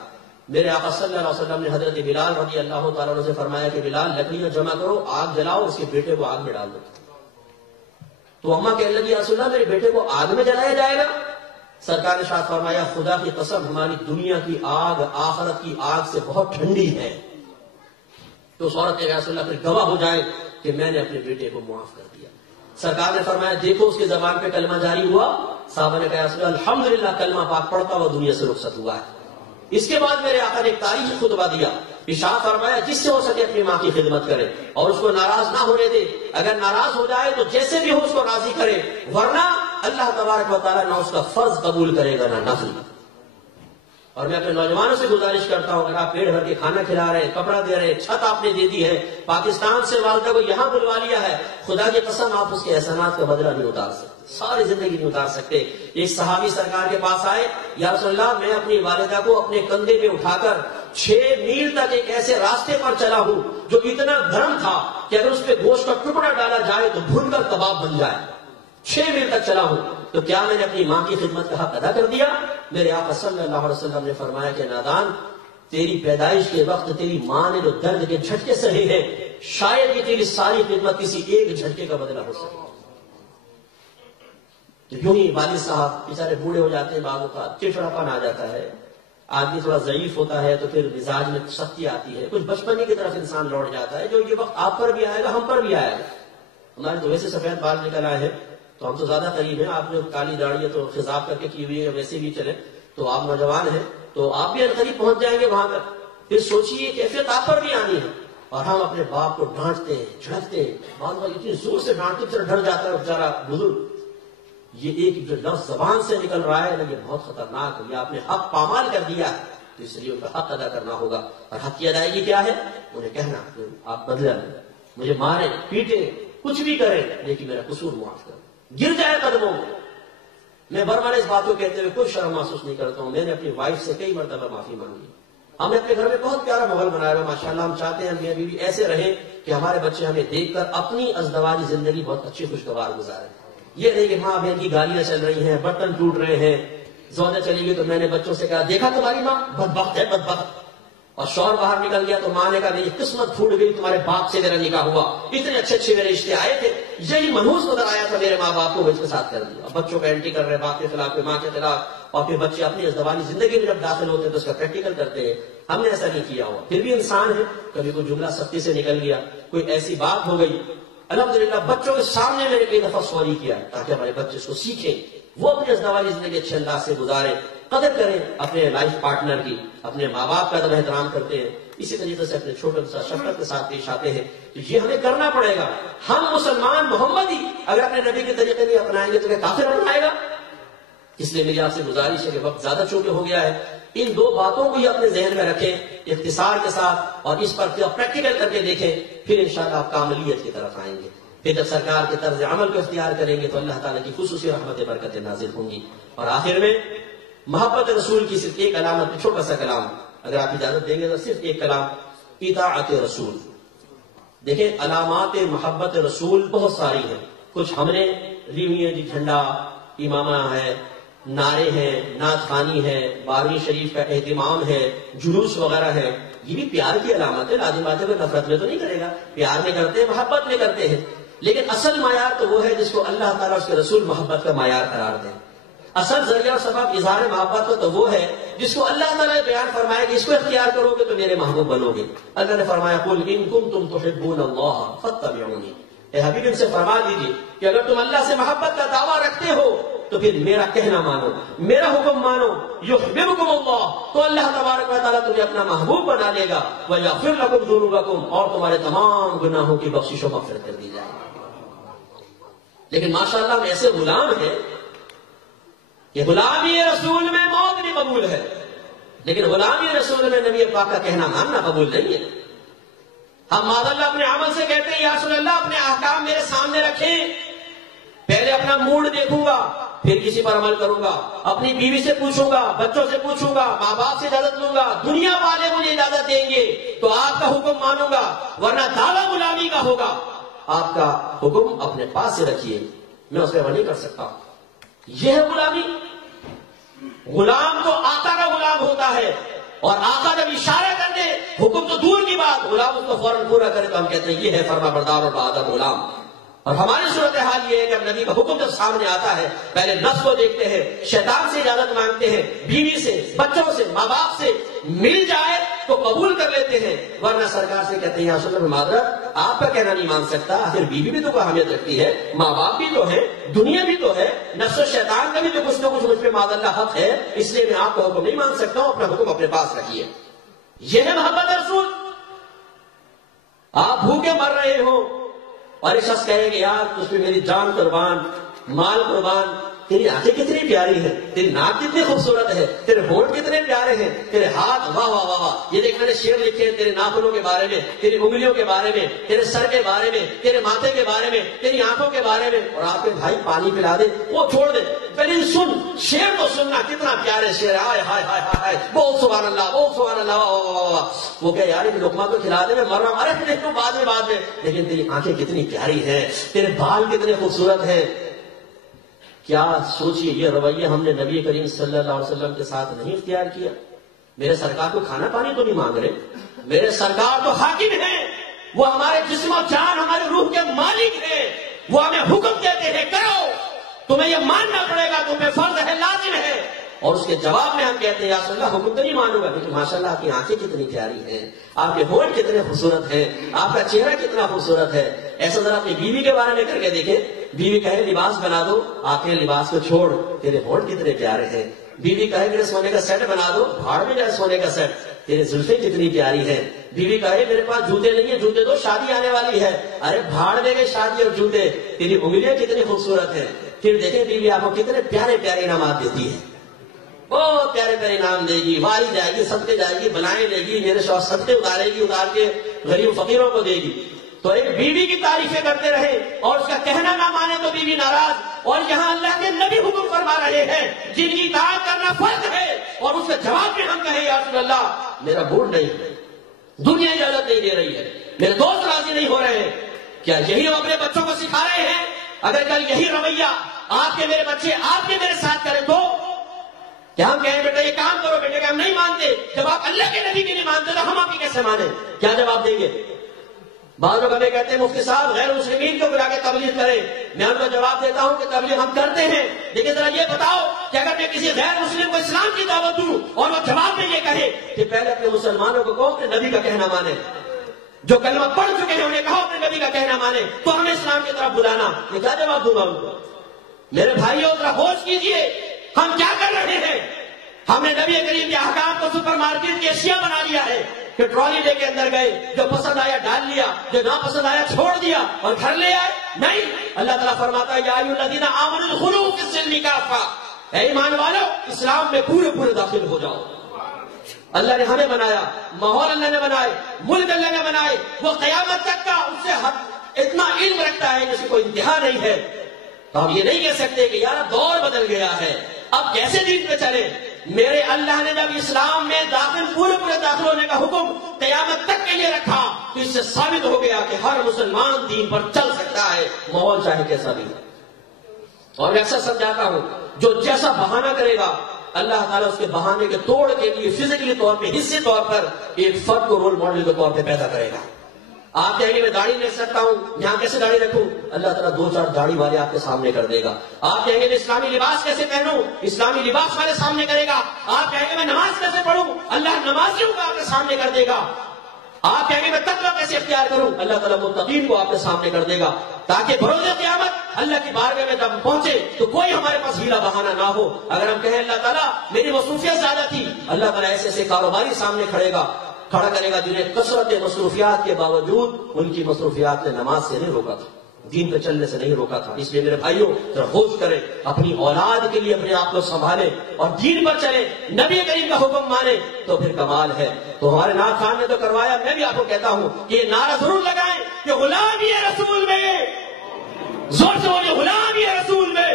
میرے آقا صلی اللہ علیہ وسلم نے حضرت بلال رضی اللہ تعالیٰ عنہ سے فرمایا کہ بلال لکڑیاں جمع کرو, آگ جلاؤ, اس کے بیٹے کو آگ میں ڈال دو. تو اماں کہنے لگی یا رسول اللہ میرے بیٹے کو آگ میں جلایا جائے گا؟ سرکار نے ارشاد فرمایا خدا کی قسم ہماری دنیا کی آگ آخرت کی آگ سے بہت ٹھنڈی ہے. تو اس عورت نے کہا رسول اللہ پھر گواہ ہو جائے کہ میں نے اپنے بیٹے کو معاف کر دیا. سرکار نے فرمایا دیکھو اس کی زبان پہ کلمہ جاری ہوا. صحابہ نے کہا رسول اللہ الحمدللہ کلمہ پاک پڑھتا ہوا دنیا سے رخصت ہوا ہے. اس کے بعد میرے آقا نے ایک تاریخی خطبہ دیا, ارشاد فرمایا جس سے ہو سکے اپنی ماں کی خدمت کرے اور اس کو ناراض نہ ہونے دے. اگر ناراض ہو جائے تو جیسے بھی ہو اس کو راضی کرے, ورنہ اللہ تبارک و تعالیٰ نہ اس کا فرض قبول کرے گا نہ نفل. اور میں اپنے نوجوانوں سے گزارش کرتا ہوں اگر آپ پیٹ بھر کے کھانا کھلا رہے ہیں, کپڑا دے رہے ہیں, چھت آپ نے دے دی ہے, پاکستان سے والدہ کو یہاں بلوا لیا ہے, خدا کی قسم آپ اس کے احسانات کا بدلہ نہیں اتار سکتے, ساری زندگی نہیں اتار سکتے. ایک صحابی سرکار کے پاس آئے, یا رسول اللہ میں اپنی والدہ کو اپنے کندھے پہ اٹھا کر 6 میل تک ایک ایسے راستے پر چلا ہوں جو اتنا گرم تھا کہ اگر اس پہ گوشت کا ٹکڑا ڈالا جائے تو بھون کر کباب بن جائے. 6 میل تک چلا ہوں, تو کیا میں نے اپنی ماں کی خدمت کا حق ادا کر دیا؟ میرے آقا صلی اللہ علیہ وسلم نے فرمایا کہ نادان, تیری پیدائش کے وقت تیری ماں نے جو درد کے جھٹکے سہے ہیں, شاید کہ تیری ساری خدمت کسی ایک جھٹکے کا بدلہ ہو سکے. تو یوں ہی والد صاحب بیچارے بوڑھے ہو جاتے ہیں, بعض اوقات چڑچڑاپن آ جاتا ہے, آدمی تھوڑا ضعیف ہوتا ہے تو پھر مزاج میں سختی آتی ہے, کچھ بچپنی کی طرف انسان لوٹ جاتا ہے. جو یہ وقت آپ پر بھی آئے گا ہم پر بھی آئے گا. ہمارے تو ویسے سفید بال نکل آئے ہیں تو ہم تو زیادہ قریب ہیں, آپ جو کالی داڑھی ہے تو خضاب کر کے کی ہوئی ہے, ویسے بھی چلے تو آپ نوجوان ہیں تو آپ بھی قریب پہنچ جائیں گے وہاں تک. پھر سوچیے کیفیت آپ پر بھی آنی ہے اور ہم اپنے باپ کو ڈانٹتے ہیں, جھڑکتے ہیں, بعض بار اتنی زور سے ڈانٹتے پھر ڈر جاتا ہے بیچارہ بزرگ. یہ ایک جو لفظ زبان سے نکل رہا ہے نا, یہ بہت خطرناک ہے. یہ آپ نے حق پامال کر دیا ہے, تو اس لیے ان کا حق ادا کرنا ہوگا. اور حق کی ادائیگی کیا ہے؟ انہیں کہنا کہ آپ بدلہ لیں, مجھے مارے پیٹے کچھ بھی کریں لیکن میرا قصور معاف کریں, گر جائے قدموں میں. میں برمانے اس بات کو کہتے ہوئے کوئی شرم محسوس نہیں کرتا ہوں. میں نے اپنی وائف سے کئی مرتبہ معافی مانگی. ہم نے اپنے گھر میں بہت پیارا ماحول بنایا ہوا ماشاءاللہ. ہم چاہتے ہیں میاں بیوی ایسے رہیں کہ ہمارے بچے ہمیں دیکھ کر اپنی ازدواجی زندگی بہت اچھی خوشگوار گزارے. یہ نہیں کہ ماں بہن کی گالیاں چل رہی ہیں, برتن ٹوٹ رہے ہیں. زوجہ چلی گئی تو میں نے بچوں سے کہا دیکھا تمہاری ماں بدبخت ہے بدبخت, اور شوہر باہر نکل گیا تو ماں نے کہا میری قسمت پھوٹ گئی, تمہارے باپ سے میرا نکاح ہوا, اتنے اچھے اچھے میرے رشتے آئے تھے, یہی منحوس نظر آیا تھا میرے ماں باپ کو, وہ اس کے ساتھ کر دیا. بچوں کا اینٹی کر رہے ہیں باپ کے خلاف, ماں کے خلاف, اور پھر بچے اپنی ازدواجی زندگی میں جب داخل ہوتے ہیں تو اس کا پریکٹیکل کرتے ہیں. ہم نے ایسا نہیں کیا ہوا, پھر بھی انسان ہے, کبھی کوئی جملہ سختی سے نکل گیا, کوئی ایسی بات ہو گئی. الحمدللہ بچوں کے سامنے میں نے کئی دفعہ سوری کیا تاکہ ہمارے بچے اس کو سیکھیں, وہ اپنی ازدواجی زندگی اچھے انداز سے گزارے. قدر کریں اپنے لائف پارٹنر کی، اپنے ماں باپ کا جب احترام کرتے ہیں اسی طریقے سے اپنے چھوٹے کے ساتھ شفقت کے ساتھ پیش آتے ہیں، تو یہ ہمیں کرنا پڑے گا۔ ہم مسلمان محمدی اگر اپنے نبی کے طریقے نہیں اپنائیں گے تو کیا کافر بنائے گا؟ اس لیے میری آپ سے گزارش ہے کہ وقت زیادہ چونکہ ہو گیا ہے، ان دو باتوں کو ہی اپنے ذہن میں رکھیں اختصار کے ساتھ، اور اس پر پریکٹیکل کر کے دیکھیں، پھر انشاءاللہ آپ کاملیت کی طرف آئیں گے۔ پھر جب سرکار کے طرز عمل کو اختیار کریں گے تو اللہ تعالیٰ کی خصوصی رحمت برکتیں نازل ہوں گی۔ اور آخر میں محبت رسول کی صرف ایک علامت، چھوٹا سا کلام اگر آپ اجازت دیں گے تو صرف ایک کلام، اطاعت رسول۔ دیکھیں علامات محبت رسول بہت ساری ہیں، کچھ ہم نے لی ہوئی ہیں، جی جھنڈا، امامہ ہے، نعرے ہیں، نعت خوانی ہے، 12ویں شریف کا اہتمام ہے، جلوس وغیرہ ہے، یہ بھی پیار کی علامت ہے۔ لازم بات ہے کوئی نفرت میں تو نہیں کرے گا، پیار میں کرتے ہیں، محبت میں کرتے ہیں، لیکن اصل معیار تو وہ ہے جس کو اللہ تعالیٰ اس کے رسول محبت کا معیار قرار دیں۔ اصل ذریعہ اور سبب اظہار محبت کا تو وہ ہے جس کو اللہ تعالیٰ نے بیان فرمایا کہ اس کو اختیار کرو گے تو میرے محبوب بنو گے۔ اللہ نے فرمایا قل ان کنتم تحبون اللہ فاتبعونی، اے حبیب ان سے فرما دیجیے کہ اگر تم اللہ سے محبت کا دعویٰ رکھتے ہو تو پھر میرا کہنا مانو، میرا حکم مانو، یحببکم اللہ، تو اللہ تبارک و تعالیٰ تمہیں اپنا محبوب بنا لے گا، ویغفر لکم ذنوبکم، اور تمہارے تمام گناہوں کی بخشش و مغفرت کر دی جائے گی۔ لیکن ماشاءاللہ ہم ایسے غلام ہیں کہ غلامی رسول میں موت بھی قبول ہے، لیکن غلامی رسول میں نبی پاک کا کہنا ماننا قبول نہیں ہے۔ ہم معاذ اللہ اپنے عمل سے کہتے ہیں یا رسول اللہ اپنے احکام میرے سامنے رکھیں، پہلے اپنا موڈ دیکھوں گا پھر کسی پر عمل کروں گا، اپنی بیوی سے پوچھوں گا، بچوں سے پوچھوں گا، ماں باپ سے اجازت لوں گا، دنیا والے مجھے اجازت دیں گے تو آپ کا حکم مانوں گا، ورنہ دعویٰ غلامی کا ہوگا۔ آپ کا حکم اپنے پاس سے رکھیے، میں اس پہ عمل نہیں کر سکتا۔ یہ ہے غلامی۔ غلام تو آقا کا غلام ہوتا ہے، اور آقا جب اشارہ کر دے حکم تو دور کی بات، غلام اس کو فوراً پورا کرے تو ہم کہتے ہیں یہ ہے فرما بردار اور بہادر غلام۔ اور ہماری صورتحال یہ ہے کہ اب نبی کا حکم جب سامنے آتا ہے پہلے نفس کو دیکھتے ہیں، شیطان سے اجازت مانگتے ہیں، بیوی سے، بچوں سے، ماں باپ سے، مل جائے تو قبول کر لیتے ہیں، ورنہ سرکار سے کہتے ہیں یا رسول اللہ معذرت آپ کا کہنا نہیں مان سکتا، آخر بیوی بھی تو کوئی اہمیت رکھتی ہے، ماں باپ بھی تو ہے، دنیا بھی تو ہے، نفس و شیطان کا بھی تو کچھ نہ کچھ مجھ پہ معاذ اللہ حق ہے، اس لیے میں آپ کا حکم نہیں مان سکتا ہوں، اپنا حکم اپنے پاس رکھیے۔ یہ ہے محبت رسول۔ آپ بھوکے مر رہے ہو اور ایک شخص کہے کہ یار تجھ پہ میری جان قربان، مال قربان، تیری آنکھیں کتنی پیاری ہیں، تیری ناک کتنی خوبصورت ہے، تیرے ہونٹ کتنے پیارے ہیں، تیرے ہاتھ واہ واہ واہ واہ، یہ دیکھ میں نے شعر لکھے ہیں تیرے ناخنوں کے بارے میں، تیری انگلیوں کے بارے میں، تیرے سر کے بارے میں، تیرے ماتھے کے بارے میں، تیری آنکھوں کے بارے میں، اور آپ کے بھائی پانی پلا دے وہ چھوڑ دے، پہلے سن شعر تو سننا، کتنا پیارے شعر، ہائے ہائے ہائے ہائے، بول سبحان اللہ، بول سبحان اللہ، واہ واہ واہ، وہ کہ یار ایک لقمہ تو کھلا دے، میں مر رہا ہوں، ارے دیکھ لوں بعد میں، لیکن تیری آنکھیں کتنی پیاری ہیں، تیرے بال کتنے خوبصورت ہیں۔ کیا سوچئے یہ رویہ ہم نے نبی کریم صلی اللہ علیہ وسلم کے ساتھ نہیں اختیار کیا؟ میرے سرکار کو کھانا پانی تو نہیں مانگ رہے، میرے سرکار تو حاکم ہیں، وہ ہمارے جسم و جان، ہمارے روح کے مالک ہیں، وہ ہمیں حکم دیتے ہیں کرو، تمہیں یہ ماننا پڑے گا، تمہیں فرض ہے، لازم ہے، اور اس کے جواب میں ہم کہتے ہیں یا رسول اللہ حکم تو نہیں مانوں گا، لیکن ماشاءاللہ آپ کی آنکھیں کتنی پیاری ہیں، آپ کے ہونٹ کتنے خوبصورت ہیں، آپ کا چہرہ کتنا خوبصورت ہے۔ ایسا ذرا اپنی بیوی کے بارے میں کر کے دیکھیں، بیوی کہے لباس بنا دو، آپ کے لباس کو چھوڑ، تیرے ہونٹ کتنے پیارے ہیں۔ بیوی کہے میرے سونے کا سیٹ بنا دو، بھاڑ میں جائے سونے کا سیٹ، تیرے زلفیں کتنی پیاری ہیں۔ بیوی کہے میرے پاس جوتے نہیں ہیں، جوتے دو، شادی آنے والی ہے، ارے بھاڑ دے گے شادی اور جوتے، تیری انگلیاں کتنی خوبصورت ہیں۔ پھر دیکھیں بیوی آپ کو کتنے پیارے پیارے انعامات دیتی ہے، بہت پیارے پیارے انعام دے گی، واری جائے گی، صدقے جائے گی، بنائے دے گی، میرے شوہر صدقے اتارے گی، اتار کے غریب فقیروں کو دے گی۔ تو ایک بیوی کی تعریفیں کرتے رہے اور اس کا کہنا نہ مانے تو بیوی ناراض، اور یہاں اللہ کے نبی حکم فرما رہے ہیں جن کی اطاعت کرنا فرض ہے، اور اس کے جواب میں ہم کہیں یا رسول اللہ میرا موڈ نہیں ہے، دنیا اجازت نہیں دے رہی ہے، میرے دوست راضی نہیں ہو رہے ہیں، کیا یہی ہم اپنے بچوں کو سکھا رہے ہیں؟ اگر کل یہی رویہ آپ کے میرے بچے آپ کے میرے ساتھ کریں تو کیا ہم کہیں بیٹا یہ کام کرو، بیٹے کہ ہم نہیں مانتے؟ جب آپ اللہ کے نبی کی نہیں مانتے تو ہم آپ کی کیسے مانیں؟ کیا جواب دیں گے؟ بعض لوگ ہمیں کہتے ہیں مفتی صاحب غیر مسلمین کو بلا کے تبلیغ کریں، میں ان کو جواب دیتا ہوں کہ تبلیغ ہم کرتے ہیں، لیکن ذرا یہ بتاؤ کہ اگر میں کسی غیر مسلم کو اسلام کی دعوت دوں اور وہ جواب میں یہ کہے کہ پہلے اپنے مسلمانوں کو کہو اپنے نبی کا کہنا مانے، جو کلمہ پڑھ چکے ہیں انہیں کہو اپنے نبی کا کہنا مانے تو ہمیں اسلام کی طرف بلانا، یہ کیا جواب دوں گا ان کو؟ میرے بھائیوں ذرا ہوش کیجئے، ہم کیا کر رہے ہیں؟ ہم نے نبی کریم کے احکام کو سپر مارکیٹ کی اشیاء بنا لیا ہے کہ ٹرالی لے کے اندر گئے، جو پسند آیا ڈال لیا، جو ناپسند آیا چھوڑ دیا اور گھر لے آئے. نہیں، اللہ تعالیٰ فرماتا ہے یا ایھا الذین آمنوا ادخلوا فی السلم کافہ، اے ایمان والو اسلام میں پورے پورے داخل ہو جاؤ. اللہ نے ہمیں بنایا، ماحول اللہ نے بنائے، ملک اللہ نے بنائے، وہ قیامت تک کا اس سے اتنا علم رکھتا ہے جس کوئی انتہا نہیں ہے. تو ہم یہ نہیں کہہ سکتے کہ یار دور بدل گیا ہے اب کیسے دین پہ چلے. میرے اللہ نے جب اسلام میں پورے پورے داخل ہونے کا حکم قیامت تک کے لیے رکھا تو اس سے ثابت ہو گیا کہ ہر مسلمان دین پر چل سکتا ہے، ماحول چاہے کیسا بھی. اور میں اکثر سمجھاتا ہوں جو جیسا بہانہ کرے گا اللہ تعالیٰ اس کے بہانے کے توڑ کے لیے فزیکلی طور پہ حصے طور پر ایک فرد کو رول ماڈل کے طور پہ پیدا کرے گا. آپ کہیں گے میں داڑھی نہیں سکتا ہوں، یہاں کیسے داڑھی رکھوں؟ اللہ تعالیٰ 2-4 داڑھی والے آپ کے سامنے کر دے گا. آپ کہیں گے میں اسلامی لباس کیسے پہنوں؟ اسلامی لباس والے سامنے کرے گا. آپ کہیں گے میں نماز کیسے پڑھوں؟ اللہ نمازیوں کو آپ کے سامنے کر دے گا. آپ کہیں گے میں تقویٰ کیسے اختیار کروں؟ اللہ تعالیٰ متقین کو آپ کے سامنے کر دے گا، تاکہ بروز قیامت اللہ کی بارگاہ میں جب پہنچے تو کوئی ہمارے پاس ہیلا بہانہ نہ ہو. اگر ہم کہیں اللہ تعالیٰ میری مصروفیت زیادہ تھی، اللہ تعالیٰ ایسے ایسے کاروباری سامنے کھڑا کرے گا جنہیں کثرت مصروفیات کے باوجود ان کی مصروفیات نے نماز سے نہیں روکا تھا، دین پہ چلنے سے نہیں روکا تھا. اس لیے میرے بھائیوں ذرا ہوش کریں، اپنی اولاد کے لیے اپنے آپ کو سنبھالیں اور دین پر چلیں، نبی کریم کا حکم مانیں تو پھر کمال ہے. تو ہمارے نعت خان نے تو کروایا، میں بھی آپ کو کہتا ہوں کہ یہ نعرہ ضرور لگائیں کہ غلامی رسول میں، زور سے بولے غلامی رسول میں.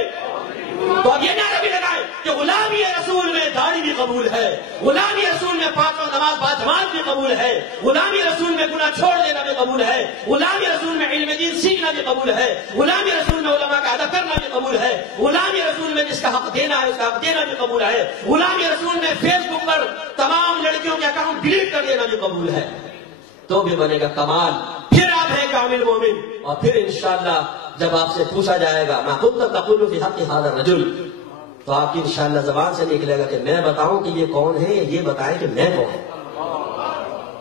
تو اب یہ نعرہ بھی لگائیں کہ غلامی رسول میں داڑھی بھی قبول ہے، غلامی رسول میں 5 وقت نماز باجماعت بھی قبول ہے، غلامی رسول میں گناہ چھوڑ دینا بھی قبول ہے، غلامی رسول میں علم دین سیکھنا بھی قبول ہے، غلامی رسول میں علماء کا ادب کرنا بھی قبول ہے، غلامی رسول میں جس کا حق دینا ہے اس کا حق دینا بھی قبول ہے، غلامی رسول میں فیس بک پر تمام لڑکیوں کے اکاؤنٹ ڈیلیٹ کر دینا بھی قبول ہے. تو بھی بنے گا کمال، پھر آپ ہیں کامل مومن. اور پھر انشاءاللہ جب آپ سے پوچھا جائے گا ما كنت تقول في حق هذا الرجل، تو آپ کی انشاءاللہ زبان سے نکلے گا کہ میں بتاؤں کہ یہ کون ہے، یہ بتائیں کہ میں کون ہوں.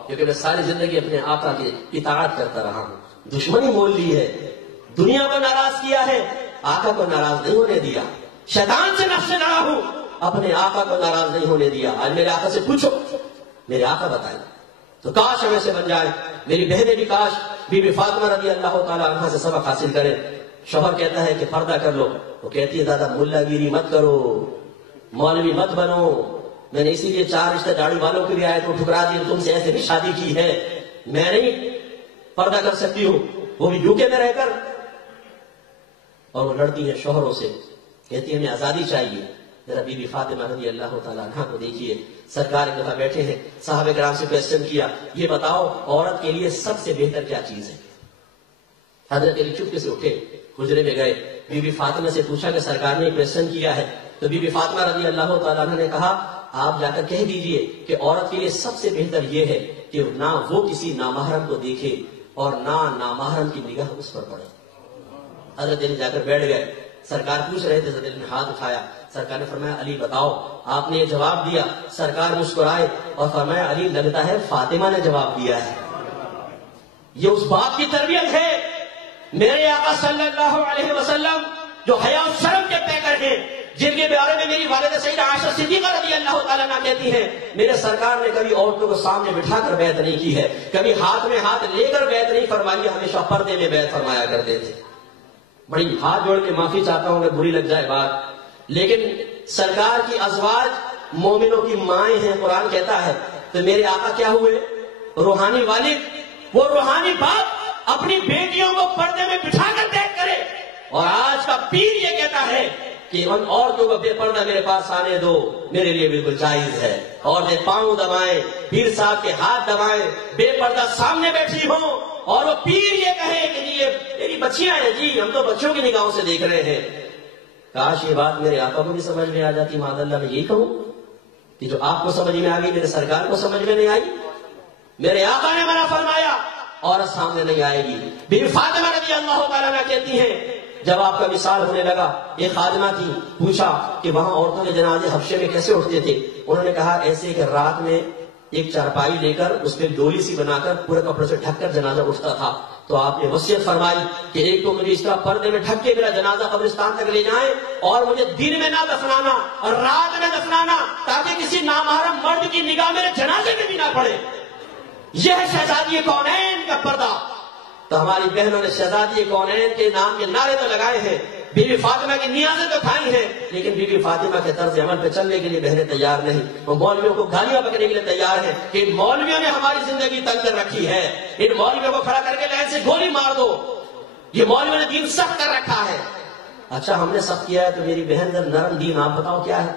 کیونکہ میں ساری زندگی اپنے آقا کی اطاعت کرتا رہا ہوں، دشمنی مول لی ہے، دنیا کو ناراض کیا ہے، آقا کو ناراض نہیں ہونے دیا، شیطان سے نفس لڑا ہوں، اپنے آقا کو ناراض نہیں ہونے دیا. آج میرے آقا سے پوچھو، میرے آقا بتائیں. تو کاش ہمیں سے بن جائے. میری بہنیں بھی کاش بی بی فاطمہ رضی اللہ تعالیٰ عنہ سے سبق حاصل کریں. شوہر کہتا ہے کہ پردہ کر لو، وہ کہتی ہے دادا ملا گیری مت کرو، مولوی مت بنو، میں نے اسی لیے 4 رشتہ داڑھی والوں کے بھی آئے تو ٹھکرا دی، تم سے ایسے بھی شادی کی ہے، میں نہیں پردہ کر سکتی ہوں، وہ بھی یوکے میں رہ کر. اور وہ لڑتی ہے شوہروں سے، کہتی ہے ہمیں آزادی چاہیے. ذرا بی بی فاطمہ رضی اللہ تعالیٰ عنہ کو دیکھیے، سرکار ایک دفعہ بیٹھے ہیں، صحابہ کرام سے کویسچن کیا یہ بتاؤ عورت کے لیے سب سے بہتر کیا چیز ہے. حضرت علی چپکے سے اٹھے، حجرے میں گئے، بی بی فاطمہ سے پوچھا کہ سرکار نے کویسچن کیا ہے. تو بی بی فاطمہ رضی اللہ تعالیٰ عنہ نے کہا آپ جا کر کہہ دیجئے کہ عورت کے لیے سب سے بہتر یہ ہے کہ نہ وہ کسی نامحرم کو دیکھے اور نہ نامحرم کی نگاہ اس پر پڑے. حضرت علی جا کر بیٹھ گئے، سرکار پوچھ رہے تھے، حضرت علی نے ہاتھ اٹھایا، سرکار نے فرمایا علی بتاؤ. آپ نے یہ جواب دیا، سرکار مسکرائے اور فرمایا علی لگتا ہے فاطمہ نے جواب دیا ہے. یہ اس بات کی تربیت ہے. میرے آقا صلی اللہ علیہ وسلم جو حیا و شرم کے پیکر ہیں، جن کے بارے میں میری والدہ سیدہ عائشہ صدیقہ رضی اللہ تعالیٰ عنہ کہتی ہیں میرے سرکار نے کبھی عورتوں کو سامنے بٹھا کر بیعت نہیں کی ہے، کبھی ہاتھ میں ہاتھ لے کر بیعت نہیں فرمائی، ہمیشہ پردے میں بیعت فرمایا کرتے تھے. بڑی ہاتھ جوڑ کے معافی چاہتا ہوں اگر بری لگ جائے بات، لیکن سرکار کی ازواج مومنوں کی مائیں ہیں، قرآن کہتا ہے. تو میرے آقا کیا ہوئے؟ روحانی والد. وہ روحانی باپ اپنی بیٹیوں کو پردے میں بٹھا کر دیکھ کرے. اور آج کا پیر یہ کہتا ہے کہ ان عورتوں کو بے پردہ میرے پاس آنے دو، میرے لیے بالکل جائز ہے. عورتیں پاؤں دبائیں، پیر صاحب کے ہاتھ دبائیں، بے پردہ سامنے بیٹھی ہوں، اور وہ پیر یہ کہے کہ جی یہ میری بچیاں ہیں، جی ہم تو بچوں کی نگاہوں سے دیکھ رہے ہیں. کاش یہ بات میرے آقا کو بھی سمجھ میں آ جاتی. معاذ اللہ میں یہی کہوں کہ جو آپ کو سمجھ میں آ گئی میرے سرکار کو سمجھ میں نہیں آئی. میرے آقا نے منع فرمایا عورت سامنے نہیں آئے گی. بی بی فاطمہ رضی اللہ تعالیٰ عنہ کہتی ہیں جب آپ کا وصال ہونے لگا، ایک خادمہ تھی، پوچھا کہ وہاں عورتوں کے جنازے حبشے میں کیسے اٹھتے تھے. انہوں نے کہا ایسے کہ رات میں ایک چارپائی لے کر اس پہ ڈولی سی بنا کر پورے کپڑے سے ڈھک کر جنازہ اٹھتا تھا. تو آپ نے وصیت فرمائی کہ ایک تو مجھے اس طرح پردے میں ڈھک کے میرا جنازہ قبرستان تک لے جائیں، اور مجھے دن میں نہ دفنانا اور رات میں دفنانا، تاکہ کسی نامحرم مرد کی نگاہ میرے جنازے میں بھی نہ پڑے۔ یہ ہے شہزادی کونین کا پردہ۔ تو ہماری بہنوں نے شہزادی کونین کے نام کے نعرے تو لگائے ہیں، بی بی فاطمہ کی نیازیں تو کھائی ہیں، لیکن بی بی فاطمہ کے طرز عمل پہ چلنے کے لیے بہنیں تیار نہیں۔ وہ مولویوں کو گالیاں بکنے کے لیے تیار ہیں کہ ان مولویوں نے ہماری زندگی تنگ کر رکھی ہے، ان مولویوں کو کھڑا کر کے لہر سے گولی مار دو، یہ مولویوں نے دین سخت کر رکھا ہے۔ اچھا ہم نے سخت کیا ہے تو میری بہن در نرم دین آپ بتاؤ کیا ہے؟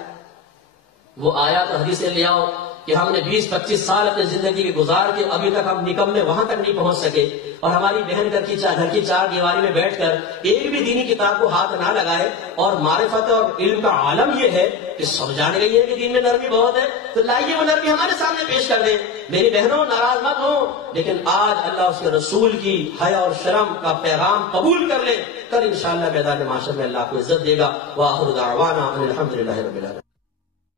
وہ آیا تو حدیثیں لے آؤ کہ ہم نے 20-25 سال اپنی زندگی کے گزار کے ابھی تک ہم نکمے وہاں تک نہیں پہنچ سکے، اور ہماری بہن گھر کی چار دیواری میں بیٹھ کر ایک بھی دینی کتاب کو ہاتھ نہ لگائے، اور معرفت اور علم کا عالم یہ ہے کہ سب جان گئی ہے کہ دین میں نرمی بہت ہے، تو لائیے وہ نرمی ہمارے سامنے پیش کر دیں۔ میری بہنوں ناراض مت ہو، لیکن آج اللہ اس کے رسول کی حیا اور شرم کا پیغام قبول کر لیں، کل انشاءاللہ میدان معاشر میں اللہ کو عزت دے گا۔ وآخر دعوانا ان الحمدللہ رب العالمین۔